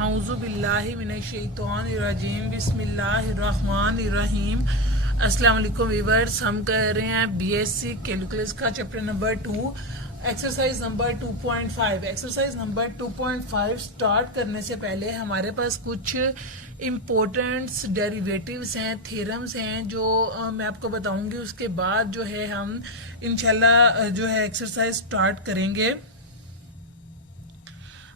आऊज़ु बिल्लाहि मिनश्शैतानिर्रजीम बिस्मिल्लाहिर्रहमानिर्रहीम। अस्सलाम वालेकुम व्यूअर्स, हम कर रहे हैं बीएससी कैलकुलस का chapter number 2 exercise number 2.5। Exercise number 2.5 start करने से पहले हमारे पास कुछ इम्पोर्टेंट्स डेरिवेटिव्स हैं, थ्योरम्स हैं जो मैं आपको बताऊंगी। उसके बाद जो है हम इंशाल्लाह जो है एक्सरसाइज स्टार्ट करेंगे।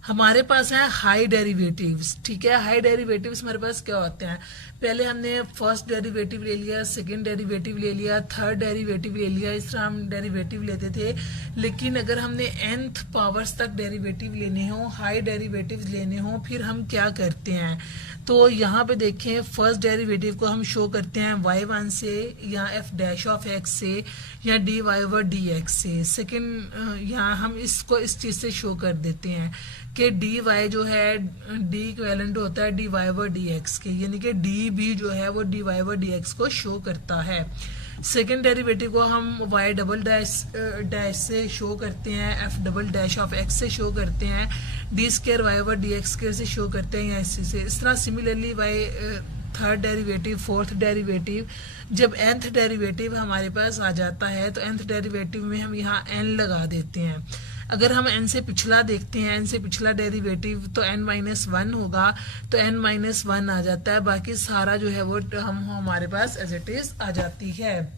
हमारे पास है हाई डेरिवेटिव्स, ठीक है। हाई डेरिवेटिव्स हमारे पास क्या होते हैं? पहले हमने फर्स्ट डेरिवेटिव ले लिया, सेकंड डेरिवेटिव ले लिया, थर्ड डेरिवेटिव ले लिया, इस तरह हम डेरिवेटिव लेते थे। लेकिन अगर हमने nth पावर्स तक डेरिवेटिव लेने हो, हाई डेरिवेटिव्स लेने हो, फिर हम क्या करते हैं? तो यहाँ पे देखें, फर्स्ट डेरिवेटिव को हम शो करते हैं y1 से या f डैश ऑफ x से या dy ओवर dx से। सेकंड यहाँ हम इसको इस चीज से शो कर देते हैं कि dy जो है d इक्विवेलेंट होता है dy ओवर dx के, यानी कि d भी जो है वो dy ओवर dx को शो करता है। सेकेंड डेरिवेटिव को हम y डबल डैश से शो करते हैं, f double dash of x से शो करते हैं, D square y over D x square से शो करते हैं या इसी से। इस तरह similarly y third derivative, fourth derivative, जब nth डेरिवेटिव हमारे पास आ जाता है तो nth डेरिवेटिव में हम यहाँ n लगा देते हैं। अगर हम n से पिछला देखते हैं, n से पिछला डेरिवेटिव तो n माइनस वन होगा, तो n माइनस वन आ जाता है। बाकी सारा जो है वो हम हमारे पास एज इट इज आ जाती है।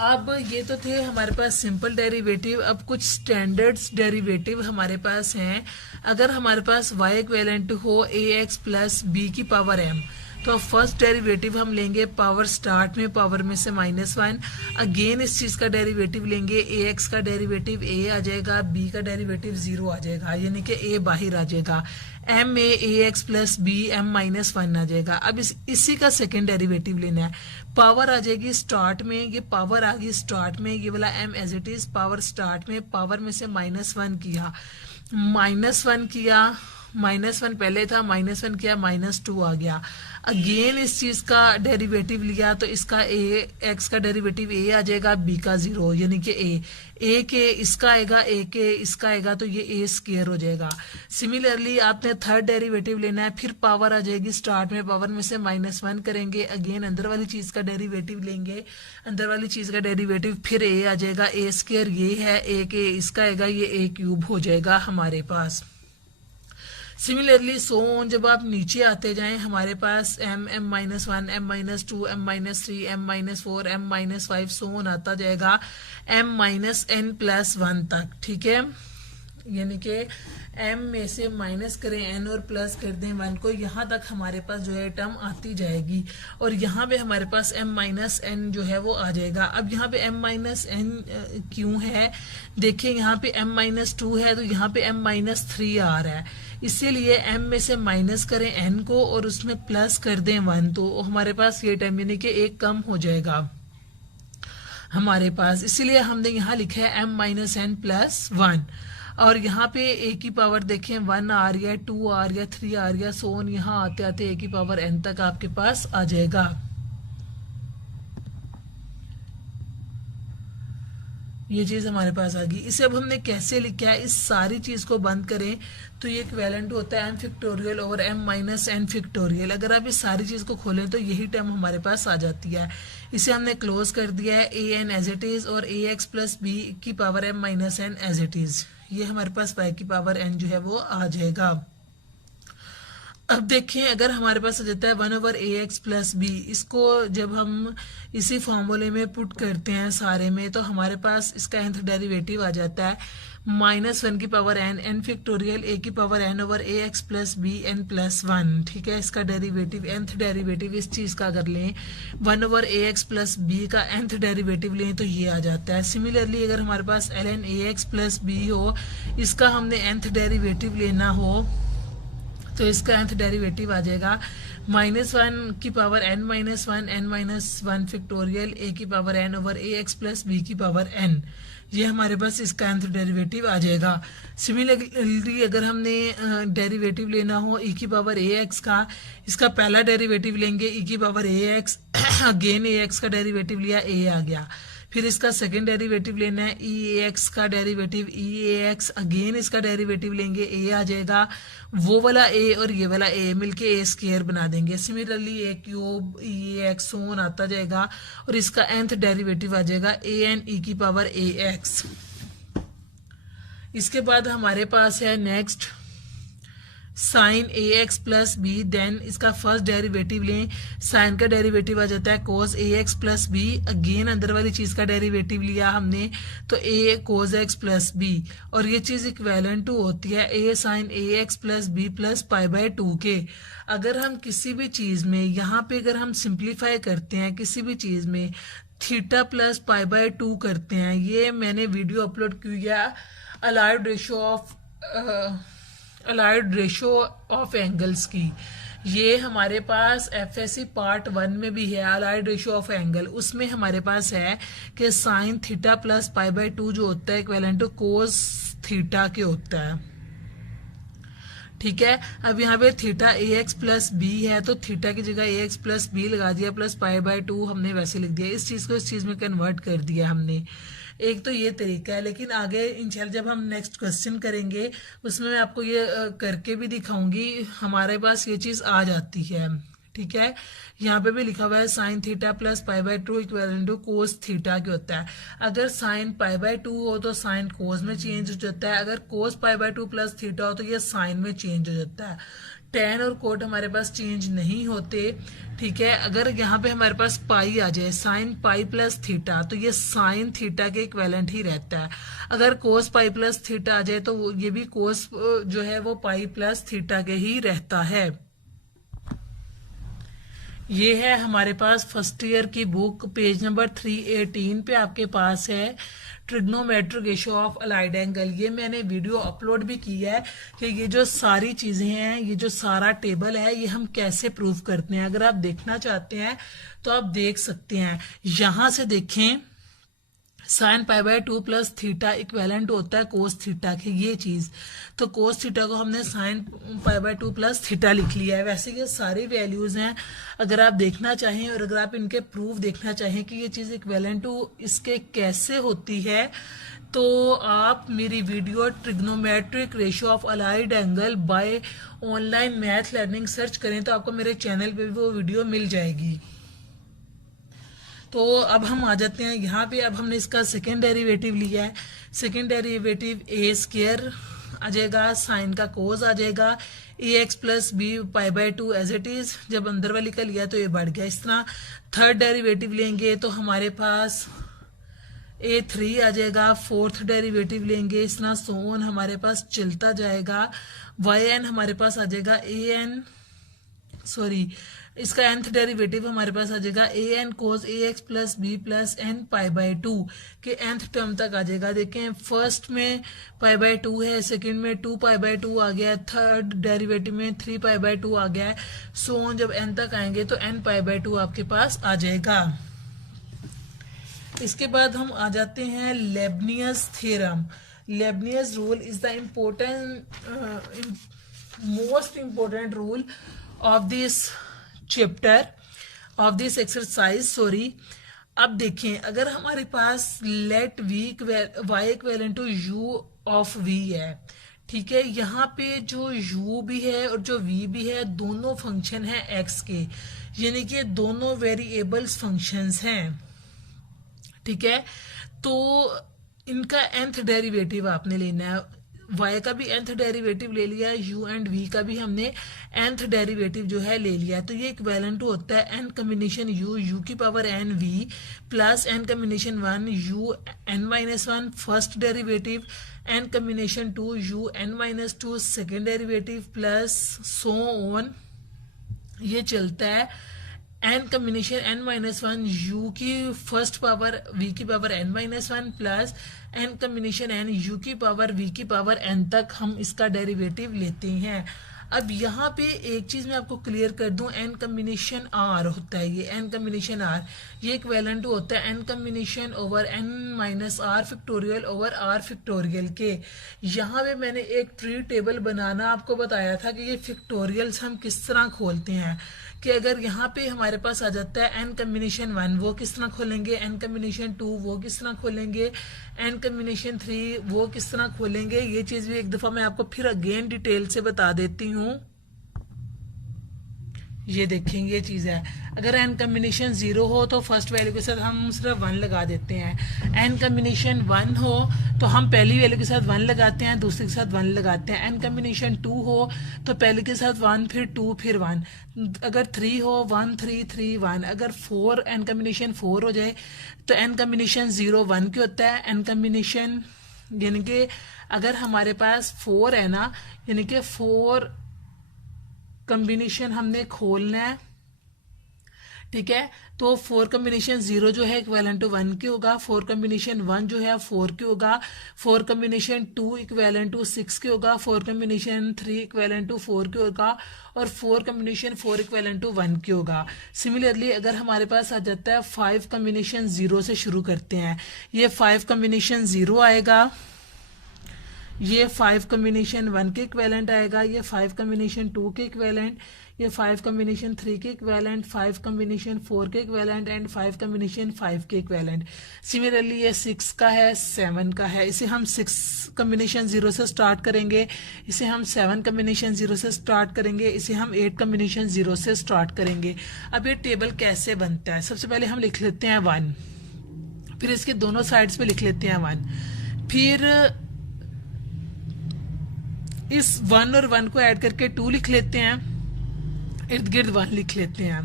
अब ये तो थे हमारे पास सिंपल डेरिवेटिव। अब कुछ स्टैंडर्ड्स डेरिवेटिव हमारे पास हैं। अगर हमारे पास y इक्विवेलेंट हो ax प्लस b की पावर m, तो फर्स्ट डेरिवेटिव हम लेंगे पावर स्टार्ट में, पावर में से -1। अगेन इस चीज का डेरिवेटिव लेंगे, ax का डेरिवेटिव a आ जाएगा, b का डेरिवेटिव 0 आ जाएगा, यानी कि a बाहर आ जाएगा। m में ax plus b m minus one आ जाएगा। अब इसी का सेकेंड डेरिवेटिव लेना है। पावर आ जाएगी स्टार्ट में, ये पावर आ गई स्टार्ट में, ये वाला m as it is power start में, पावर में से -1 किया, -1 किया, -1 पहले था, -1 किया, -2 आ गया। अगेन इस चीज का डेरिवेटिव लिया तो इसका x का डेरिवेटिव a आ जाएगा, b का 0, यानी कि a के इसका आएगा, a के इसका आएगा, तो ये a स्क्वायर हो जाएगा। सिमिलरली आपने थर्ड डेरिवेटिव लेना है, फिर पावर आ जाएगी स्टार्ट में, पावर में से -1 करेंगे, अगेन अंदर वाली चीज का डेरिवेटिव लेंगे, अंदर वाली चीज का डेरिवेटिव फिर a आ जाएगा, a स्क्वायर ये है, a के इसका आएगा, ये a क्यूब हो जाएगा हमारे पास। सिमिलरली सो ऑन, जब आप नीचे आते जाएं हमारे पास m m-1 m-2 m-3 m-4 m-5 so on आता जाएगा m-n+1 तक, ठीक है। यानी कि m में से माइनस करें n और प्लस कर दें 1 को, यहाँ तक हमारे पास जो है टर्म आती जाएगी और यहाँ पे हमारे पास m-n जो है वो आ जाएगा। अब यहाँ पे m-n क्यों है? देखिए यहाँ पे m-2 है तो यहाँ पे m-3 आ रहा है, इसीलिए m में से माइनस करें n को और उसमें प्लस कर दें 1, तो हमारे पास ये टर्म यानी कि एक कम हो जाएगा हमारे पास। इसीलिए हमने यहाँ लिखा है m-n+1 और यहाँ पे a की पावर देखें 1 आ रही है, 2 आ रही है, 3 आ रही है, सो ऑन यहाँ आते आते a की पावर n तक आपके पास आ जाएगा। ये चीज हमारे पास आ गई। इसे अब हमने कैसे लिखा है? इस सारी चीज को बंद करें तो ये इक्विवेलेंट होता है m factorial over m-n factorial. अगर आप इस सारी चीज को खोलें तो यही टर्म हमारे पास आ जाती है। इसे हमने क्लोज कर दिया है, an एज इट इज और ax प्लस b की power m-n as it is. ये हमारे पास y की पावर n जो है वो आ जाएगा। अब देखें, अगर हमारे पास आ जाता है 1 ओवर ax प्लस b, इसको जब हम इसी फॉर्मूले में पुट करते हैं सारे में तो हमारे पास इसका nth डेरिवेटिव आ जाता है -1 की पावर n फैक्टोरियल a की power n over ax plus b n+1, ठीक है। इसका डेरिवेटिव nth डेरिवेटिव इस चीज का अगर लें 1 ओवर ax प्लस b का nth डेरिवेटिव लें तो ये आ जाता है। सिमिलरली अगर हमारे पास ln ax प्लस b हो, इसका हमने nth डेरिवेटिव लेना हो तो इसका nth डेरिवेटिव आ जाएगा -1 की power n-1 n-1 factorial a की power n over ax plus b की पावर n। ये हमारे पास इसका nth डेरिवेटिव आ जाएगा। सिमिलरली अगर हमने डेरिवेटिव लेना हो e की पावर ax का, इसका पहला डेरिवेटिव लेंगे e की पावर ax, अगेन ax का डेरिवेटिव लिया a आ गया, फिर इसका सेकेंड डेरिवेटिव लेना है ई ए एक्स का डेरिवेटिव, ई ए एक्स अगेन इसका डेरिवेटिव लेंगे, ए आ जाएगा, वो वाला ए और ये वाला ए मिलके ए स्क्वायर बना देंगे। सिमिलरली ए क्यूब ई ए एक्स सोन आता जाएगा और इसका nth डेरिवेटिव आ जाएगा ए एन ई की पावर ए एक्स। इसके बाद हमारे पास है next sine A X plus B, then इसका फर्स्ट डेरिवेटिव लें, साइन का डेरिवेटिव आ जाता है cos A X plus B, again अंदर वाली चीज का डेरिवेटिव लिया हमने तो A cos X plus B, और ये चीज इक्वेलेंट टू होती है A sine A X plus B plus pi by 2 के। अगर हम किसी भी चीज में यहाँ पे अगर हम सिंप्लीफाई करते हैं किसी भी चीज में थीटा प्लस पाई बाय 2 करते हैं, ये मैंने वीडियो अपलोड किया अलाइड रेशो ऑफ एंगल्स की, ये हमारे पास एफएससी पार्ट 1 में भी है अलाइड रेशो ऑफ एंगल, उसमें हमारे पास है कि sign theta plus pi by 2 जो होता है इक्विवेलेंट टू कोस थीटा के होता है। ठीक है, अब यहाँ पे थीटा ए एक्स प्लस बी है तो थीटा की जगह ए एक्स प्लस बी लगा दिया प्लस पाई बाय 2 हमने वैसे लिख दिया, इस चीज को इस चीज में कन्वर्ट कर दिया हमने। एक तो ये तरीका है, लेकिन आगे इंशाल्लाह जब हम नेक्स्ट क्वेश्चन करेंगे उसमें मैं आपको ये करके भी दिखाऊंगी, हमारे पास ये चीज आ जाती है। ठीक है, यहाँ पे भी लिखा हुआ है sine theta plus pi by 2 equal to cos theta के होता है। अगर साइन पाई बाय 2 हो तो साइन कोस में चेंज हो जाता है, अगर कोस पाई बाय 2 प्लस थीटा हो तो ये साइन में चेंज हो जाता है। टेन और कोट हमारे पास चेंज नहीं होते। ठीक है, अगर यहाँ पे हमारे पास पाई आ जाए साइन पाई प्लस थीटा तो ये साइन थीटा के इक्वेलेंट ही रहता है। अगर कोस पाई प्लस थीटा आ जाए तो ये भी कोस जो है वो पाई प्लस थीटा के ही रहता है। ये है हमारे पास फर्स्ट ईयर की बुक, पेज नंबर 318 पे आपके पास है trigonometric ratio of allied angle. ये मैंने वीडियो अपलोड भी की है कि ये जो सारी चीजें हैं, ये जो सारा टेबल है, ये हम कैसे प्रूव करते हैं। अगर आप देखना चाहते हैं तो आप देख सकते हैं, यहां से देखें sine pi by 2 plus theta equivalent होता है कोस थीटा के, ये चीज तो कोस थीटा को हमने sine pi by 2 plus theta लिख लिया है। वैसे ये सारी वैल्यूज हैं, अगर आप देखना चाहें और अगर आप इनके प्रूफ देखना चाहें कि ये चीज इक्वेलेंट टू इसके कैसे होती है तो आप मेरी video trigonometric ratio of allied angle by online math learning search करें तो आपको मेरे चैनल पे भी वो वीडियो मिल जाएगी। तो अब हम आ जाते हैं यहाँ पे, अब हमने इसका सेकेंड डेरिवेटिव लिया है, सेकेंड डेरिवेटिव ए स्क्वायर आ जाएगा, साइन का कोस आ जाएगा, A X plus B pi by 2 as it is, जब अंदर वाली का लिया तो ये बढ़ गया इस तरह। थर्ड डेरिवेटिव लेंगे तो हमारे पास A3 आ जाएगा, फोर्थ डेरिवेटिव लेंगे इस तरह सोन हमारे पास चलता जाएगा, YN हमारे पास आ जाएगा इसका nth डेरिवेटिव हमारे पास आ जाएगा an cos ax plus B plus n pi by 2 के nth टर्म तक आ जाएगा। देखें फर्स्ट में पाई बाय 2 है, सेकंड में 2 पाई बाय 2 आ गया है, थर्ड डेरिवेटिव में 3 पाई बाय 2 आ गया है, सो जब n तक आएंगे तो n पाई बाय 2 आपके पास आ जाएगा। इसके बाद हम आ जाते हैं Leibniz theorem. Leibniz rule is the most important rule of this chapter of this exercise अब देखें, अगर हमारे पास let Y equivalent to U of V है, ठीक है, यहाँ पे जो u भी है और जो v भी है दोनों फंक्शन है x के, यानी कि दोनों वेरिएबल्स फंक्शंस हैं। ठीक है, तो इनका nth डेरिवेटिव आपने लेना है, y का भी nth डेरिवेटिव ले लिया, u एंड v का भी हमने nth डेरिवेटिव जो है ले लिया, तो ये इक्विवेलेंट होता है n कॉम्बिनेशन u की power n v plus n combination 1 u n minus 1 first derivative, n combination 2 u n minus 2 second derivative plus so on, ये चलता है n combination n minus 1 u की फर्स्ट पावर v की power n minus 1 plus n combination n u की power v की power n तक हम इसका डेरिवेटिव लेते हैं। अब यहाँ पे एक चीज मैं आपको क्लियर कर दूं, एन कम्बिनेशन आर होता है, ये एन कम्बिनेशन आर ये इक्विवेलेंट टू होता है N combination over N minus R factorial over R factorial के। यहाँ पे मैंने एक ट्री टेबल बनाना आपको बताया था कि ये फैक्टोरियल्स हम किस तरह खोलते हैं, कि अगर यहाँ पे हमारे पास आ जाता है एन कम्बिनेशन 1 वो किस तरह खोलेंगे, एन कम्बिनेशन 2 वो किस तरह खोलेंगे, एन कम्बिनेशन 3 वो किस तरह खोलेंगे। ये चीज भी एक दफा मैं आपको फिर अगेन डिटेल से बता देती हूँ। ये देखेंगे ये चीज है, अगर एन कम्बिनेशन 0 हो तो फर्स्ट वैल्यू के साथ हम सिर्फ 1 लगा देते हैं, एन कम्बिनेशन 1 हो तो हम पहली वैल्यू के साथ 1 लगाते हैं, दूसरे के साथ 1 लगाते हैं। एन कम्बिनेशन 2 हो तो पहले के साथ 1 फिर 2 फिर 1। अगर 3 हो 1 3 3 1। अगर 4 एन कम्बिनेशन 4 हो जाए तो एन कम्बिनेशन 0 1 के होता है। एन कम्बिनेशन यानी कि अगर हमारे पास 4 है ना, यानी कि 4 कम्बिनेशन हमने खोलना है, ठीक है। तो 4 कम्बिनेशन 0 जो है इक्वेलेंट टू 1 के होगा, 4 कम्बिनेशन 1 जो है 4 के होगा, 4 कम्बिनेशन 2 इक्वेलेंट टू 6 के होगा, 4 कम्बिनेशन 3 इक्वेलेंट टू 4 के होगा और 4 कम्बिनेशन 4 इक्वेलेंट टू 1 के होगा। सिमिलरली अगर हमारे पास आ जाता है 5 कम्बिनेशन 0 से शुरू करते हैं, ये 5 कम्बिनेशन 0 आएगा, ये 5 कम्बिनेशन 1 के इक्वेलेंट आएगा, ये 5 कम्बिनेशन 2 के इक्वेलेंट, ये 5 कम्बिनेशन 3 के इक्वेलेंट, 5 कम्बिनेशन 4 के इक्वेलेंट एंड 5 कम्बिनेशन 5 के इक्वेलेंट। सिमिलरली ये 6 का है, 7 का है। इसे हम 6 कम्बिनेशन 0 से स्टार्ट करेंगे, इसे हम 7 कम्बिनेशन 0 से स्टार्ट करेंगे, इसे हम 8 कम्बिनेशन 0 से स्टार्ट करेंगे। अब ये टेबल कैसे बनता है, सबसे पहले हम लिख लेते हैं 1, फिर इसके दोनों साइड्स पे लिख लेते हैं 1, फिर इस 1 और 1 को ऐड करके 2 लिख लेते हैं, इर्द गिर्द 1 लिख लेते हैं।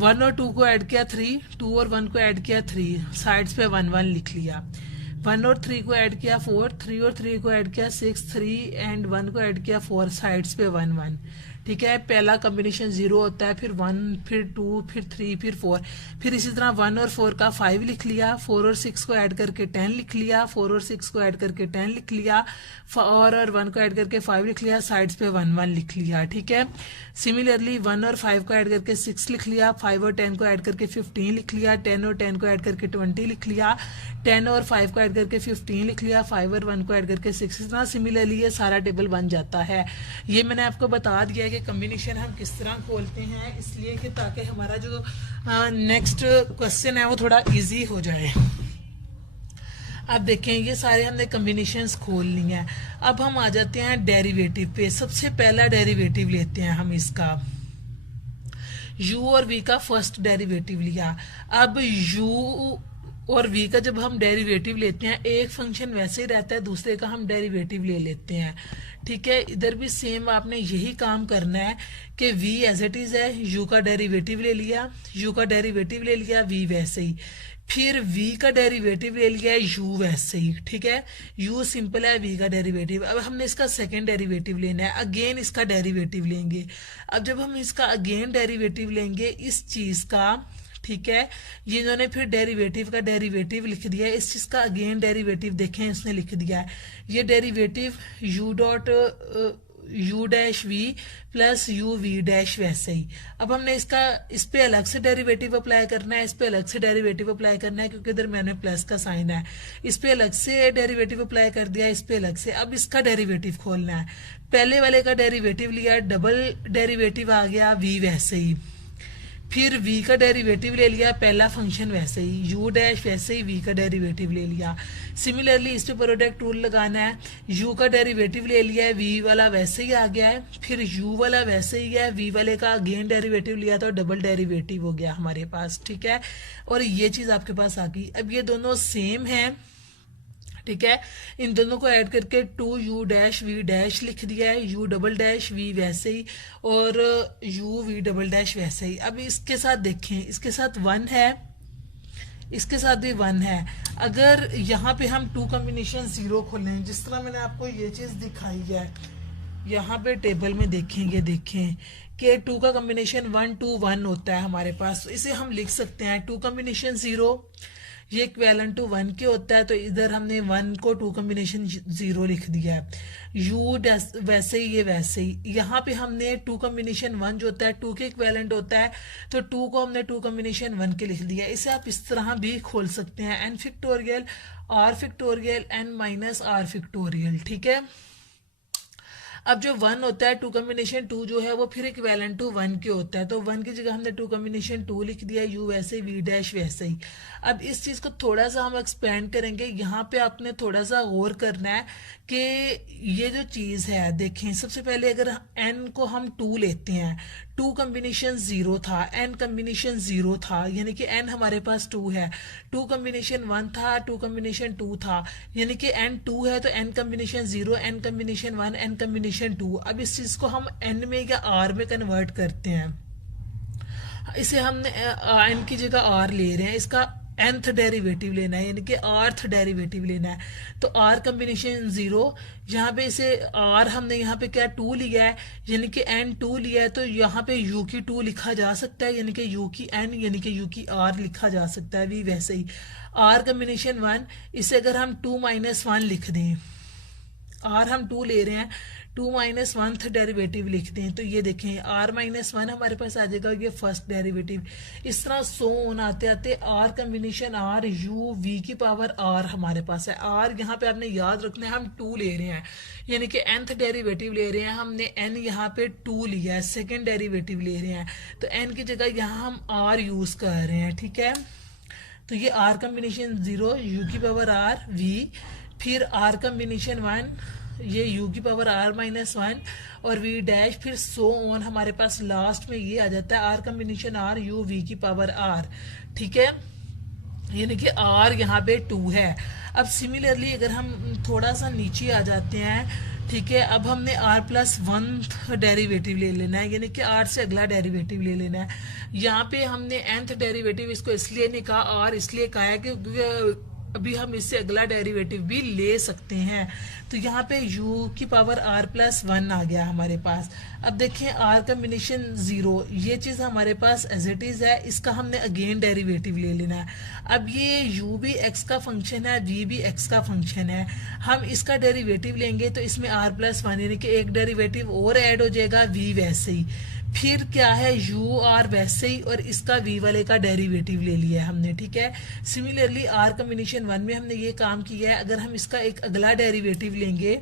1 और 2 को ऐड किया 3, 2 और 1 को ऐड किया 3, साइड्स पे 1 1 लिख लिया। 1 और 3 को ऐड किया 4, 3 और 3 को ऐड किया 6, 3 एंड 1 को ऐड किया 4, साइड्स पे 1 1, ठीक है। पहला कॉम्बिनेशन 0 होता है, फिर 1 फिर 2 फिर 3 फिर 4, फिर इसी तरह 1 और 4 का 5 लिख लिया, 4 और 6 को ऐड करके 10 लिख लिया, 4 और 6 को ऐड करके 10 लिख लिया, और 1 को ऐड करके 5 लिख लिया, साइड्स पे 1 1 लिख लिया, ठीक है। सिमिलरली 1 और 5 को ऐड करके 6 लिख लिया, 5 और 10 को ऐड करके 15 लिख लिया, 10 और 10 को ऐड करके 20 लिख लिया, 10 और 5 को ऐड करके 15 लिख लिया, 5 और 1 को ऐड करके 6। इस तरह सिमिलरली ये सारा टेबल बन जाता है। ये मैंने आपको बता दिया है कि कम्बिनेशन हम किस तरह खोलते हैं, इसलिए कि ताकि हमारा जो नेक्स्ट क्वेश्चन है वो थोड़ा इजी हो जाए। अब देखें ये सारे हमने कम्बिनेशंस खोल ली हैं। अब हम आ जाते हैं डेरिवेटिव पे। सबसे पहला डेरिवेटिव लेते हैं हम इसका, u और v का फर्स्ट डेरिवेटिव लिया। अब u और v का जब हम डेरिवेटिव लेते हैं, एक फंक्शन वैसे ही रहता है, दूसरे का हम डेरिवेटिव ले लेते हैं, ठीक है। इधर भी सेम आपने यही काम करना है कि v एज इट इज है, u का डेरिवेटिव ले लिया, u का डेरिवेटिव ले लिया, v वैसे ही, फिर v का डेरिवेटिव ले लिया, u वैसे ही, ठीक है। u सिंपल है, v का डेरिवेटिव। अब हमने इसका सेकंड डेरिवेटिव लेना है, अगेन इसका डेरिवेटिव लेंगे। अब जब हम इसका अगेन डेरिवेटिव लेंगे इस चीज का, ठीक है, ये इन्होंने फिर डेरिवेटिव का डेरिवेटिव लिख दिया है, इस चीज का अगेन डेरिवेटिव देखें इसने लिख दिया है, ये derivative u dot u dash v plus u v dash वैसे ही। अब हमने इसका इस पे अलग से डेरिवेटिव अप्लाई करना है, इस पे अलग से डेरिवेटिव अप्लाई करना है, क्योंकि इधर मैंने प्लस का साइन है, इस पे अलग से डेरिवेटिव अप्लाई कर दिया, इस पे अलग से। अब इसका डेरिवेटिव खोलना है, पहले वाले का डेरिवेटिव लिया, डबल डेरिवेटिव आ गया v वैसे ही, फिर v का डेरिवेटिव ले लिया, पहला फंक्शन वैसे ही, u डैश वैसे ही v का डेरिवेटिव ले लिया। सिमिलरली इस पे प्रोडक्ट रूल लगाना है, u का डेरिवेटिव ले लिया है, v वाला वैसे ही आ गया है, फिर u वाला वैसे ही है, v वाले का अगेन डेरिवेटिव लिया तो डबल डेरिवेटिव हो गया हमारे पास, ठीक है। और ये चीज आपके पास आ गई। अब ये दोनों सेम है, ठीक है, इन दोनों को ऐड करके 2u डैश v डैश लिख दिया है, u डबल डैश v वैसे ही और u v डबल डैश वैसे ही। अब इसके साथ देखें, इसके साथ 1 है, इसके साथ भी 1 है। अगर यहाँ पे हम 2 कॉम्बिनेशन 0 खोलें, जिस तरह मैंने आपको ये चीज दिखाई है, यहाँ पे टेबल में देखेंगे, देखें कि 2 का कॉम्बिनेशन 1 2 1 होता है हमारे पास, तो इसे हम लिख सकते हैं 2 कॉम्बिनेशन 0, ये इक्वेलेंट टू 1 के होता है, तो इधर हमने 1 को 2 कॉम्बिनेशन 0 लिख दिया है। u वैसे ही, ये वैसे ही। यहाँ पे हमने 2 कॉम्बिनेशन 1 जो होता है 2 के इक्वेलेंट होता है, तो 2 को हमने 2 कॉम्बिनेशन 1 के लिख दिया। इसे आप इस तरह भी खोल सकते हैं, n factorial r factorial n minus r factorial, ठीक है। अब जो 1 होता है 2 कॉम्बिनेशन 2 जो है वो फिर इक्वेलेंट टू 1 के होता है, तो 1 की जगह हमने 2 कॉम्बिनेशन 2 लिख दिया, u वैसे v डैश वैसे ही। अब इस चीज को थोड़ा सा हम एक्सपेंड करेंगे। यहाँ पे आपने थोड़ा सा गौर करना है कि ये जो चीज है, देखें सबसे पहले अगर n को हम 2 लेते हैं, 2 कॉम्बिनेशन 0 था, n कॉम्बिनेशन 0 था, यानी कि n हमारे पास 2 है। 2 कॉम्बिनेशन 1 था, 2 कॉम्बिनेशन 2 था, यानी कि n 2 है, तो n combination 0, n combination 1, n combination 2। अब इस चीज को हम n में या r में कन्वर्ट करते हैं। इसे हमने n की जगह r ले रहे हैं, इसका nth डेरिवेटिव लेना है, यानी कि rth डेरिवेटिव लेना है। तो r कॉम्बिनेशन 0, यहाँ पे इसे r हमने यहाँ पे क्या 2 लिया है, यानी कि n 2 लिया है, तो यहाँ पे u की 2 लिखा जा सकता है, यानी कि u की n यानी कि u की r लिखा जा सकता है भी वैसे ही। r कॉम्बिनेशन 1, इसे अगर हम 2 माइनस 1 लिख दें, r हम 2 ले रहे हैं, 2 माइनस 1th डेरिवेटिव लिखते हैं, तो ये देखें r माइनस 1 हमारे पास आ जाएगा, ये फर्स्ट डेरिवेटिव। इस तरह सो ऑन आते आते r combination r u v की पावर r हमारे पास है। r यहाँ पे आपने याद रखना है हम 2 ले रहे हैं, यानी कि nth डेरिवेटिव ले रहे हैं, हमने n यहाँ पे 2 लिया है, सेकेंड डेरिवेटिव ले रहे हैं, तो n की जगह यहाँ हम r यूज कर रहे हैं, ठीक है। तो ये r कॉम्बिनेशन 0 u की पावर r v, फिर r कॉम्बिनेशन 1 ये u की पावर r माइनस 1 और v डैश, फिर सो ऑन हमारे पास लास्ट में ये आ जाता है r combination r u v की पावर r, ठीक है, यानी कि r यहाँ पे 2 है। अब सिमिलरली अगर हम थोड़ा सा नीचे आ जाते हैं, ठीक है, अब हमने r प्लस 1 डेरिवेटिव ले लेना है, यानी कि r से अगला डेरिवेटिव ले लेना है। यहाँ पे हमने nth डेरिवेटिव इसको इसलिए नहीं कहा, r इसलिए कहा है कि अभी हम इससे अगला डेरिवेटिव भी ले सकते हैं। तो यहाँ पे u की पावर r प्लस 1 आ गया हमारे पास। अब देखें r कॉम्बिनेशन 0, ये चीज हमारे पास एज इट इज है, इसका हमने अगेन डेरिवेटिव ले लेना है। अब ये u भी x का फंक्शन है, v भी x का फंक्शन है, हम इसका डेरिवेटिव लेंगे तो इसमें r प्लस 1 यानी कि एक डेरिवेटिव और ऐड हो जाएगा, v वैसे ही, फिर क्या है u r वैसे ही, और इसका v वाले का डेरिवेटिव ले लिया है हमने, ठीक है। सिमिलरली r कॉम्बिनेशन 1 में हमने ये काम किया है, अगर हम इसका एक अगला डेरिवेटिव लेंगे,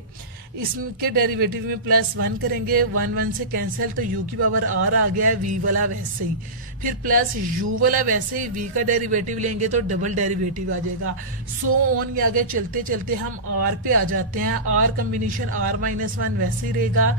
इसके डेरिवेटिव में प्लस 1 करेंगे, 1 1 से कैंसिल, तो u की पावर r आ गया है, v वाला वैसे ही, फिर प्लस u वाला वैसे ही, v का डेरिवेटिव लेंगे तो डबल डेरिवेटिव आ जाएगा। सो ऑन, ये आगे चलते चलते हम r पे आ जाते हैं, r कॉम्बिनेशन r माइनस 1 वैसे ही रहेगा,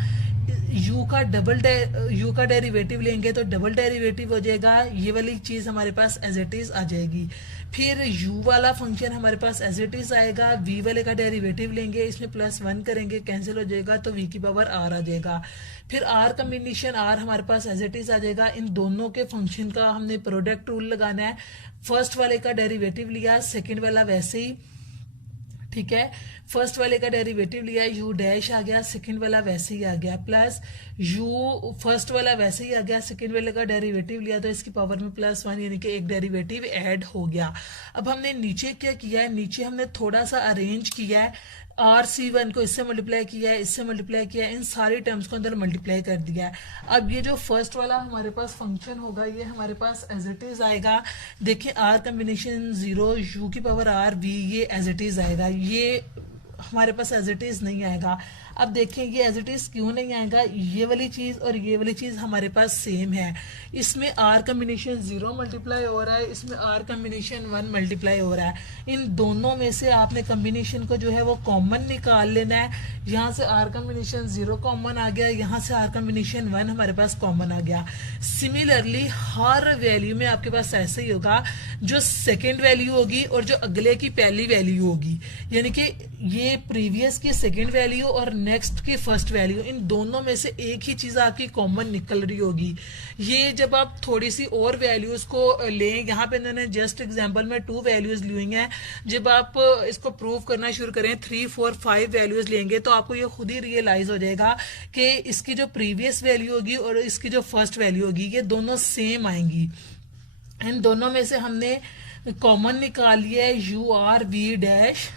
u का डेरिवेटिव लेंगे तो डबल डेरिवेटिव हो जाएगा, ये वाली चीज हमारे पास एज इट इज आ जाएगी। फिर u वाला फंक्शन हमारे पास एज इट इज आएगा, v वाले का डेरिवेटिव लेंगे, इसमें प्लस 1 करेंगे, कैंसिल हो जाएगा, तो v की पावर r आ जाएगा। फिर r कॉम्बिनेशन r हमारे पास एज इट इज आ जाएगा। इन दोनों के फंक्शन का हमने प्रोडक्ट रूल लगाना है, फर्स्ट वाले का डेरिवेटिव लिया, सेकेंड वाला वैसे ही, ठीक है, फर्स्ट वाले का डेरिवेटिव लिया, u डैश आ गया, सेकंड वाला वैसे ही आ गया, प्लस u फर्स्ट वाला वैसे ही आ गया, सेकंड वाले का डेरिवेटिव लिया तो इसकी पावर में प्लस 1 यानी कि एक डेरिवेटिव ऐड हो गया। अब हमने नीचे क्या किया है, नीचे हमने थोड़ा सा अरेंज किया है, RC1 को इससे मल्टीप्लाई किया है, इससे मल्टीप्लाई किया है, इन सारी टर्म्स को अंदर मल्टीप्लाई कर दिया है। अब ये जो फर्स्ट वाला हमारे पास फंक्शन होगा, ये हमारे पास एज इट इज आएगा। देखिए r कॉम्बिनेशन 0 u की पावर r v, ये एज इट इज आएगा, ये हमारे पास एज इट इज नहीं आएगा। अब देखें ये एज इट इज क्यों नहीं आएगा, ये वाली चीज और ये वाली चीज हमारे पास सेम है, इसमें r कॉम्बिनेशन 0 मल्टीप्लाई हो रहा है, इसमें r कॉम्बिनेशन 1 मल्टीप्लाई हो रहा है। इन दोनों में से आपने कॉम्बिनेशन को जो है वो कॉमन निकाल लेना है। यहाँ से r कॉम्बिनेशन 0 कॉमन आ गया, यहाँ से r कॉम्बिनेशन 1 हमारे पास कॉमन आ गया। सिमिलरली हर वैल्यू में आपके पास ऐसे ही होगा, जो सेकेंड वैल्यू होगी और जो अगले की पहली वैल्यू होगी, यानी कि ये प्रीवियस की सेकेंड वैल्यू और नेक्स्ट की फर्स्ट वैल्यू, इन दोनों में से एक ही चीज आपकी कॉमन निकल रही होगी। ये जब आप थोड़ी सी और वैल्यूज को लें, यहाँ पे मैंने जस्ट एग्जांपल में 2 वैल्यूज ली हैं, जब आप इसको प्रूव करना शुरू करें 3 4 5 वैल्यूज लेंगे तो आपको ये खुद ही रियलाइज हो जाएगा कि इसकी जो प्रीवियस वैल्यू होगी और इसकी जो फर्स्ट वैल्यू होगी ये दोनों सेम आएंगी। इन दोनों में से हमने कॉमन निकालिए U R V dash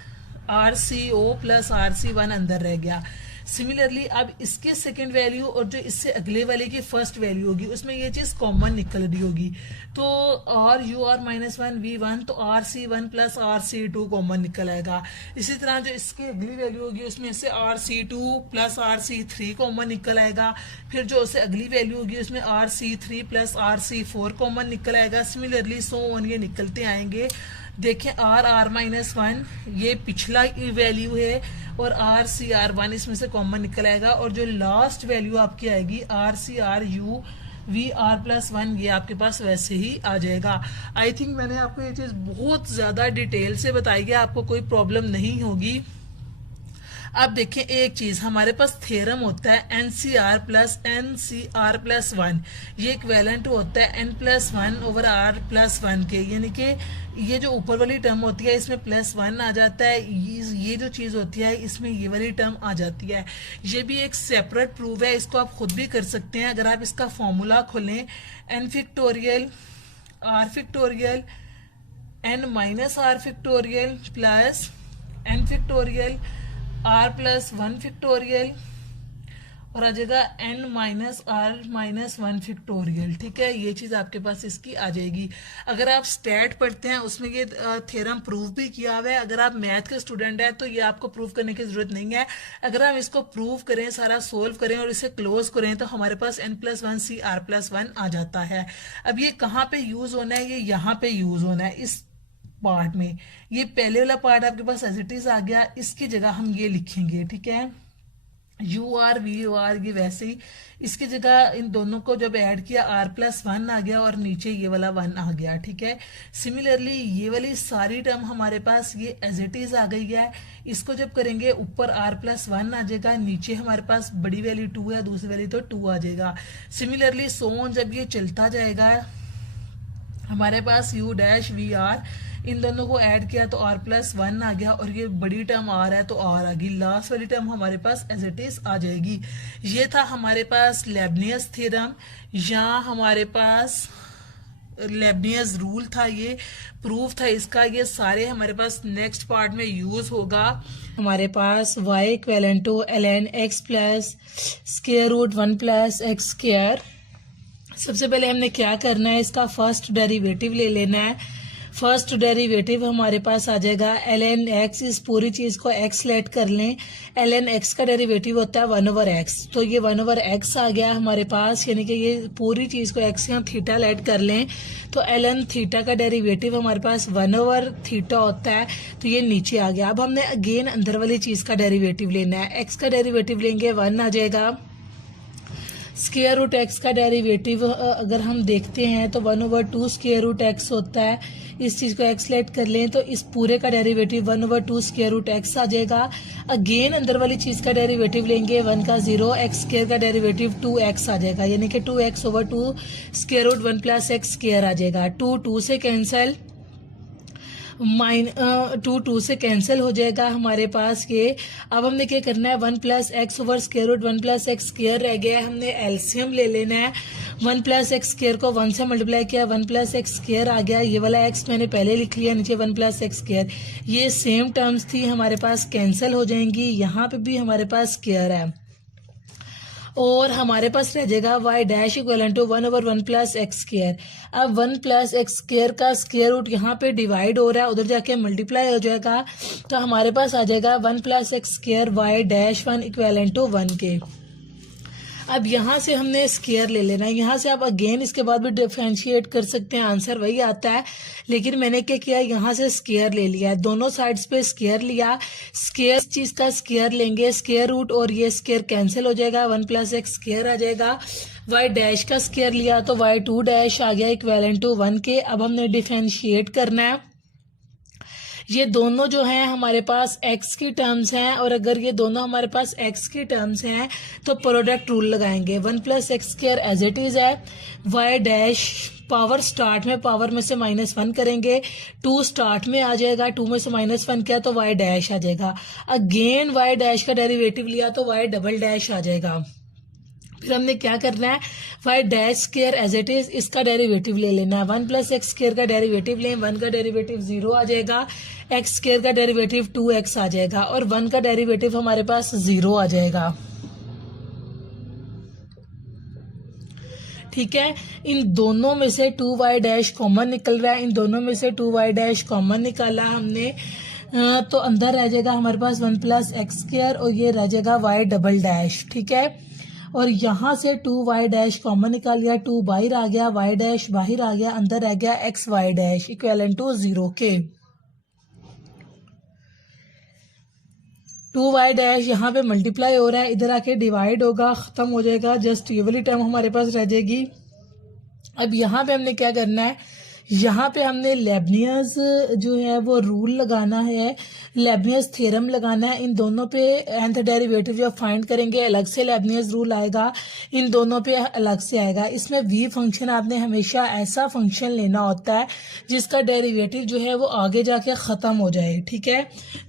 R C O plus R C one अंदर रह गया। सिमिलरली अब इसके सेकंड वैल्यू और जो इससे अगले वाले की फर्स्ट वैल्यू होगी उसमें ये चीज कॉमन निकल रही होगी, तो R U R minus one V one, तो R C one plus R C two common निकल आएगा। इसी तरह जो इसकी अगली वैल्यू होगी उसमें से R C two plus R C three common निकल आएगा। फिर जो उससे अगली वैल्यू होगी उसमें R C three plus R C four common निकल आएगा। सिमिलरली सो ऑन ये निकलते आएंगे। देखें आर आर माइनस वन ये पिछला वैल्यू है और आर सी आर वन इसमें से कॉमन निकल आएगा, और जो लास्ट वैल्यू आपकी आएगी R C R U V R plus one ये आपके पास वैसे ही आ जाएगा। आई थिंक मैंने आपको ये चीज बहुत ज्यादा डिटेल से बताई है, आपको कोई प्रॉब्लम नहीं होगी। अब देखें एक चीज, हमारे पास थ्योरम होता है NCR plus NCR plus one, ये इक्विवेलेंट होता है n plus one over R plus one के, यानी कि ये जो ऊपर वाली टर्म होती है इसमें प्लस वन आ जाता है, ये जो चीज होती है इसमें ये वाली टर्म आ जाती है। ये भी एक सेपरेट प्रूफ है, इसको आप खुद भी कर सकते हैं। अगर आप इसका फॉर्मूला खोलें n factorial R factorial n minus R factorial plus n factorial R plus one factorial और आ जाएगा n minus R minus one factorial. ठीक है, ये चीज आपके पास इसकी आ जाएगी। अगर आप स्टैट पढ़ते हैं उसमें ये थ्योरम प्रूव भी किया हुआ है। अगर आप मैथ के स्टूडेंट हैं तो ये आपको प्रूव करने की जरूरत नहीं है। अगर हम इसको प्रूव करें, सारा सोल्व करें और इसे क्लोज करें तो हमारे पास n plus one C R plus one आ जाता है। अब ये कहाँ पे यूज होना है, ये यहाँ पे यूज होना है इस पार्ट में। ये पहले वाला पार्ट आपके पास एज इट इज आ गया, इसकी जगह हम ये लिखेंगे। ठीक है, यू आर वी आर ये वैसे ही, इसकी जगह इन दोनों को जब ऐड किया आर प्लस वन आ गया और नीचे ये वाला वन आ गया। ठीक है, सिमिलरली ये वाली सारी टर्म हमारे पास ये एज इट इज आ गई है। इसको जब करेंगे ऊपर आर प्लस वन आ जाएगा, नीचे हमारे पास बड़ी वैल्यू टू है, दूसरी वैल्यू तो टू आ जाएगा। सिमिलरली सोन जब ये चलता जाएगा हमारे पास यू डैश वी आर, इन दोनों को ऐड किया तो आर प्लस वन आ गया और ये बड़ी टर्म आर है तो आर आ गई। लास्ट वाली टर्म हमारे पास एज इट इज आ जाएगी। ये था हमारे पास लेबनियस थ्योरम, या हमारे पास लेबनियस रूल था, ये प्रूफ था इसका। ये सारे हमारे पास नेक्स्ट पार्ट में यूज होगा। हमारे पास y equal to ln x plus square root one plus X square. सबसे पहले हमने क्या करना है, इसका फर्स्ट डेरिवेटिव ले लेना है। फर्स्ट डेरिवेटिव हमारे पास आ जाएगा ln x, इस पूरी चीज को x लेट कर लें। ln x का डेरिवेटिव होता है वन ओवर x, तो ये वन ओवर x आ गया हमारे पास, यानी कि ये पूरी चीज को x या थीटा लेट कर लें तो ln थीटा का डेरिवेटिव हमारे पास वन ओवर थीटा होता है, तो ये नीचे आ गया। अब हमने अगेन अंदर वाली चीज का डेरिवेटिव लेना है। x का डेरिवेटिव लेंगे वन आ जाएगा। स्क्वायर रूट एक्स का डेरिवेटिव अगर हम देखते हैं तो one over two square root X होता है। इस चीज को एक्स लेट कर लें तो इस पूरे का derivative one over two square root X आ जाएगा। अगेन अंदर वाली चीज का डेरिवेटिव लेंगे वन का जीरो, एक्स स्क्वायर का डेरिवेटिव टू एक्स आ जाएगा, यानी कि two X over two square root one plus X square आ जाएगा। टू टू से कैंसल, टू टू से कैंसिल हो जाएगा हमारे पास ये। अब हमने क्या करना है, one plus X over square root one plus X square रह गया है, हमने एलसीएम ले लेना है। वन प्लस एक्स स्क्वायर को वन से मल्टीप्लाई किया, वन प्लस एक्स स्क्वायर आ गया। ये वाला एक्स मैंने पहले लिख लिया, नीचे वन प्लस एक्स स्क्वायर। ये सेम टर्म्स थी हमारे पास, कैंसिल हो जाएंगी। यहाँ पे भी हमारे पास स्क्वायर है और हमारे पास रह जाएगा y dash equal to one over one plus X square. अब वन प्लस एक्स स्क्वायर का स्क्वायर रूट यहाँ पे डिवाइड हो रहा है, उधर जाके मल्टीप्लाई हो जाएगा, तो हमारे पास आ जाएगा one plus X square y dash one equal to one के। अब यहाँ से हमने स्क्वायर ले लेना है। यहाँ से आप अगेन इसके बाद भी डिफरेंशिएट कर सकते हैं, आंसर वही आता है, लेकिन मैंने क्या किया, यहाँ से स्क्वायर ले लिया है, दोनों साइड्स पे स्क्वायर लिया। स्क्वायर चीज का स्क्वायर लेंगे, स्क्वायर रूट और ये स्क्वायर कैंसिल हो जाएगा, वन प्लस एक्स स्क्वायर आ जाएगा। वाई डैश का स्क्वायर लिया तो वाई टू डैश आ गया इक्वल टू वन के। अब हमने डिफरेंशिएट करना है। ये दोनों जो हैं हमारे पास x की टर्म्स हैं, और अगर ये दोनों हमारे पास x की टर्म्स हैं तो प्रोडक्ट रूल लगाएंगे। One plus X square as it is है, y डैश पावर स्टार्ट में पावर में से माइनस वन करेंगे, टू स्टार्ट में आ जाएगा, टू में से माइनस वन किया तो y डैश आ जाएगा। अगेन y डैश का डेरिवेटिव लिया तो y डबल डैश आ जाएगा। फिर हमने क्या करना है, Y dash square as it is, इसका डेरिवेटिव ले लेना है। 1 प्लस एक्स स्क्वायर का डेरिवेटिव लें, 1 का डेरिवेटिव 0 आ जाएगा, एक्स स्क्वायर का डेरिवेटिव 2x आ जाएगा और 1 का डेरिवेटिव हमारे पास 0 आ जाएगा। ठीक है, इन दोनों में से 2y डैश कॉमन निकल रहा है, इन दोनों में से 2y डैश कॉमन निकाला हमने, तो अंदर रह जाएगा हमारे पास 1 प्लस एक्स स्क्वायर और ये रह जाएगा y डबल डैश। ठीक है, और यहाँ से 2y डैश कॉमन निकाल लिया, 2 बाहर आ गया, y डैश बाहर आ गया, अंदर रह गया X Y dash equivalent to 0 के। 2y डैश यहाँ पे मल्टीप्लाई हो रहा है, इधर आके डिवाइड होगा, खत्म हो जाएगा, जस्ट ये वाली टर्म हमारे पास रह जाएगी। अब यहाँ पे हमने क्या करना है, यहाँ पे हमने लेबनियस जो है वो रूल लगाना है, लेबनियस थ्योरम लगाना है। इन दोनों पे nth डेरिवेटिव जब फाइंड करेंगे अलग से लेबनियस रूल आएगा, इन दोनों पे अलग से आएगा। इसमें v फंक्शन आपने हमेशा ऐसा फंक्शन लेना होता है जिसका डेरिवेटिव जो है वो आगे जाके ख़त्म हो जाए। ठीक है,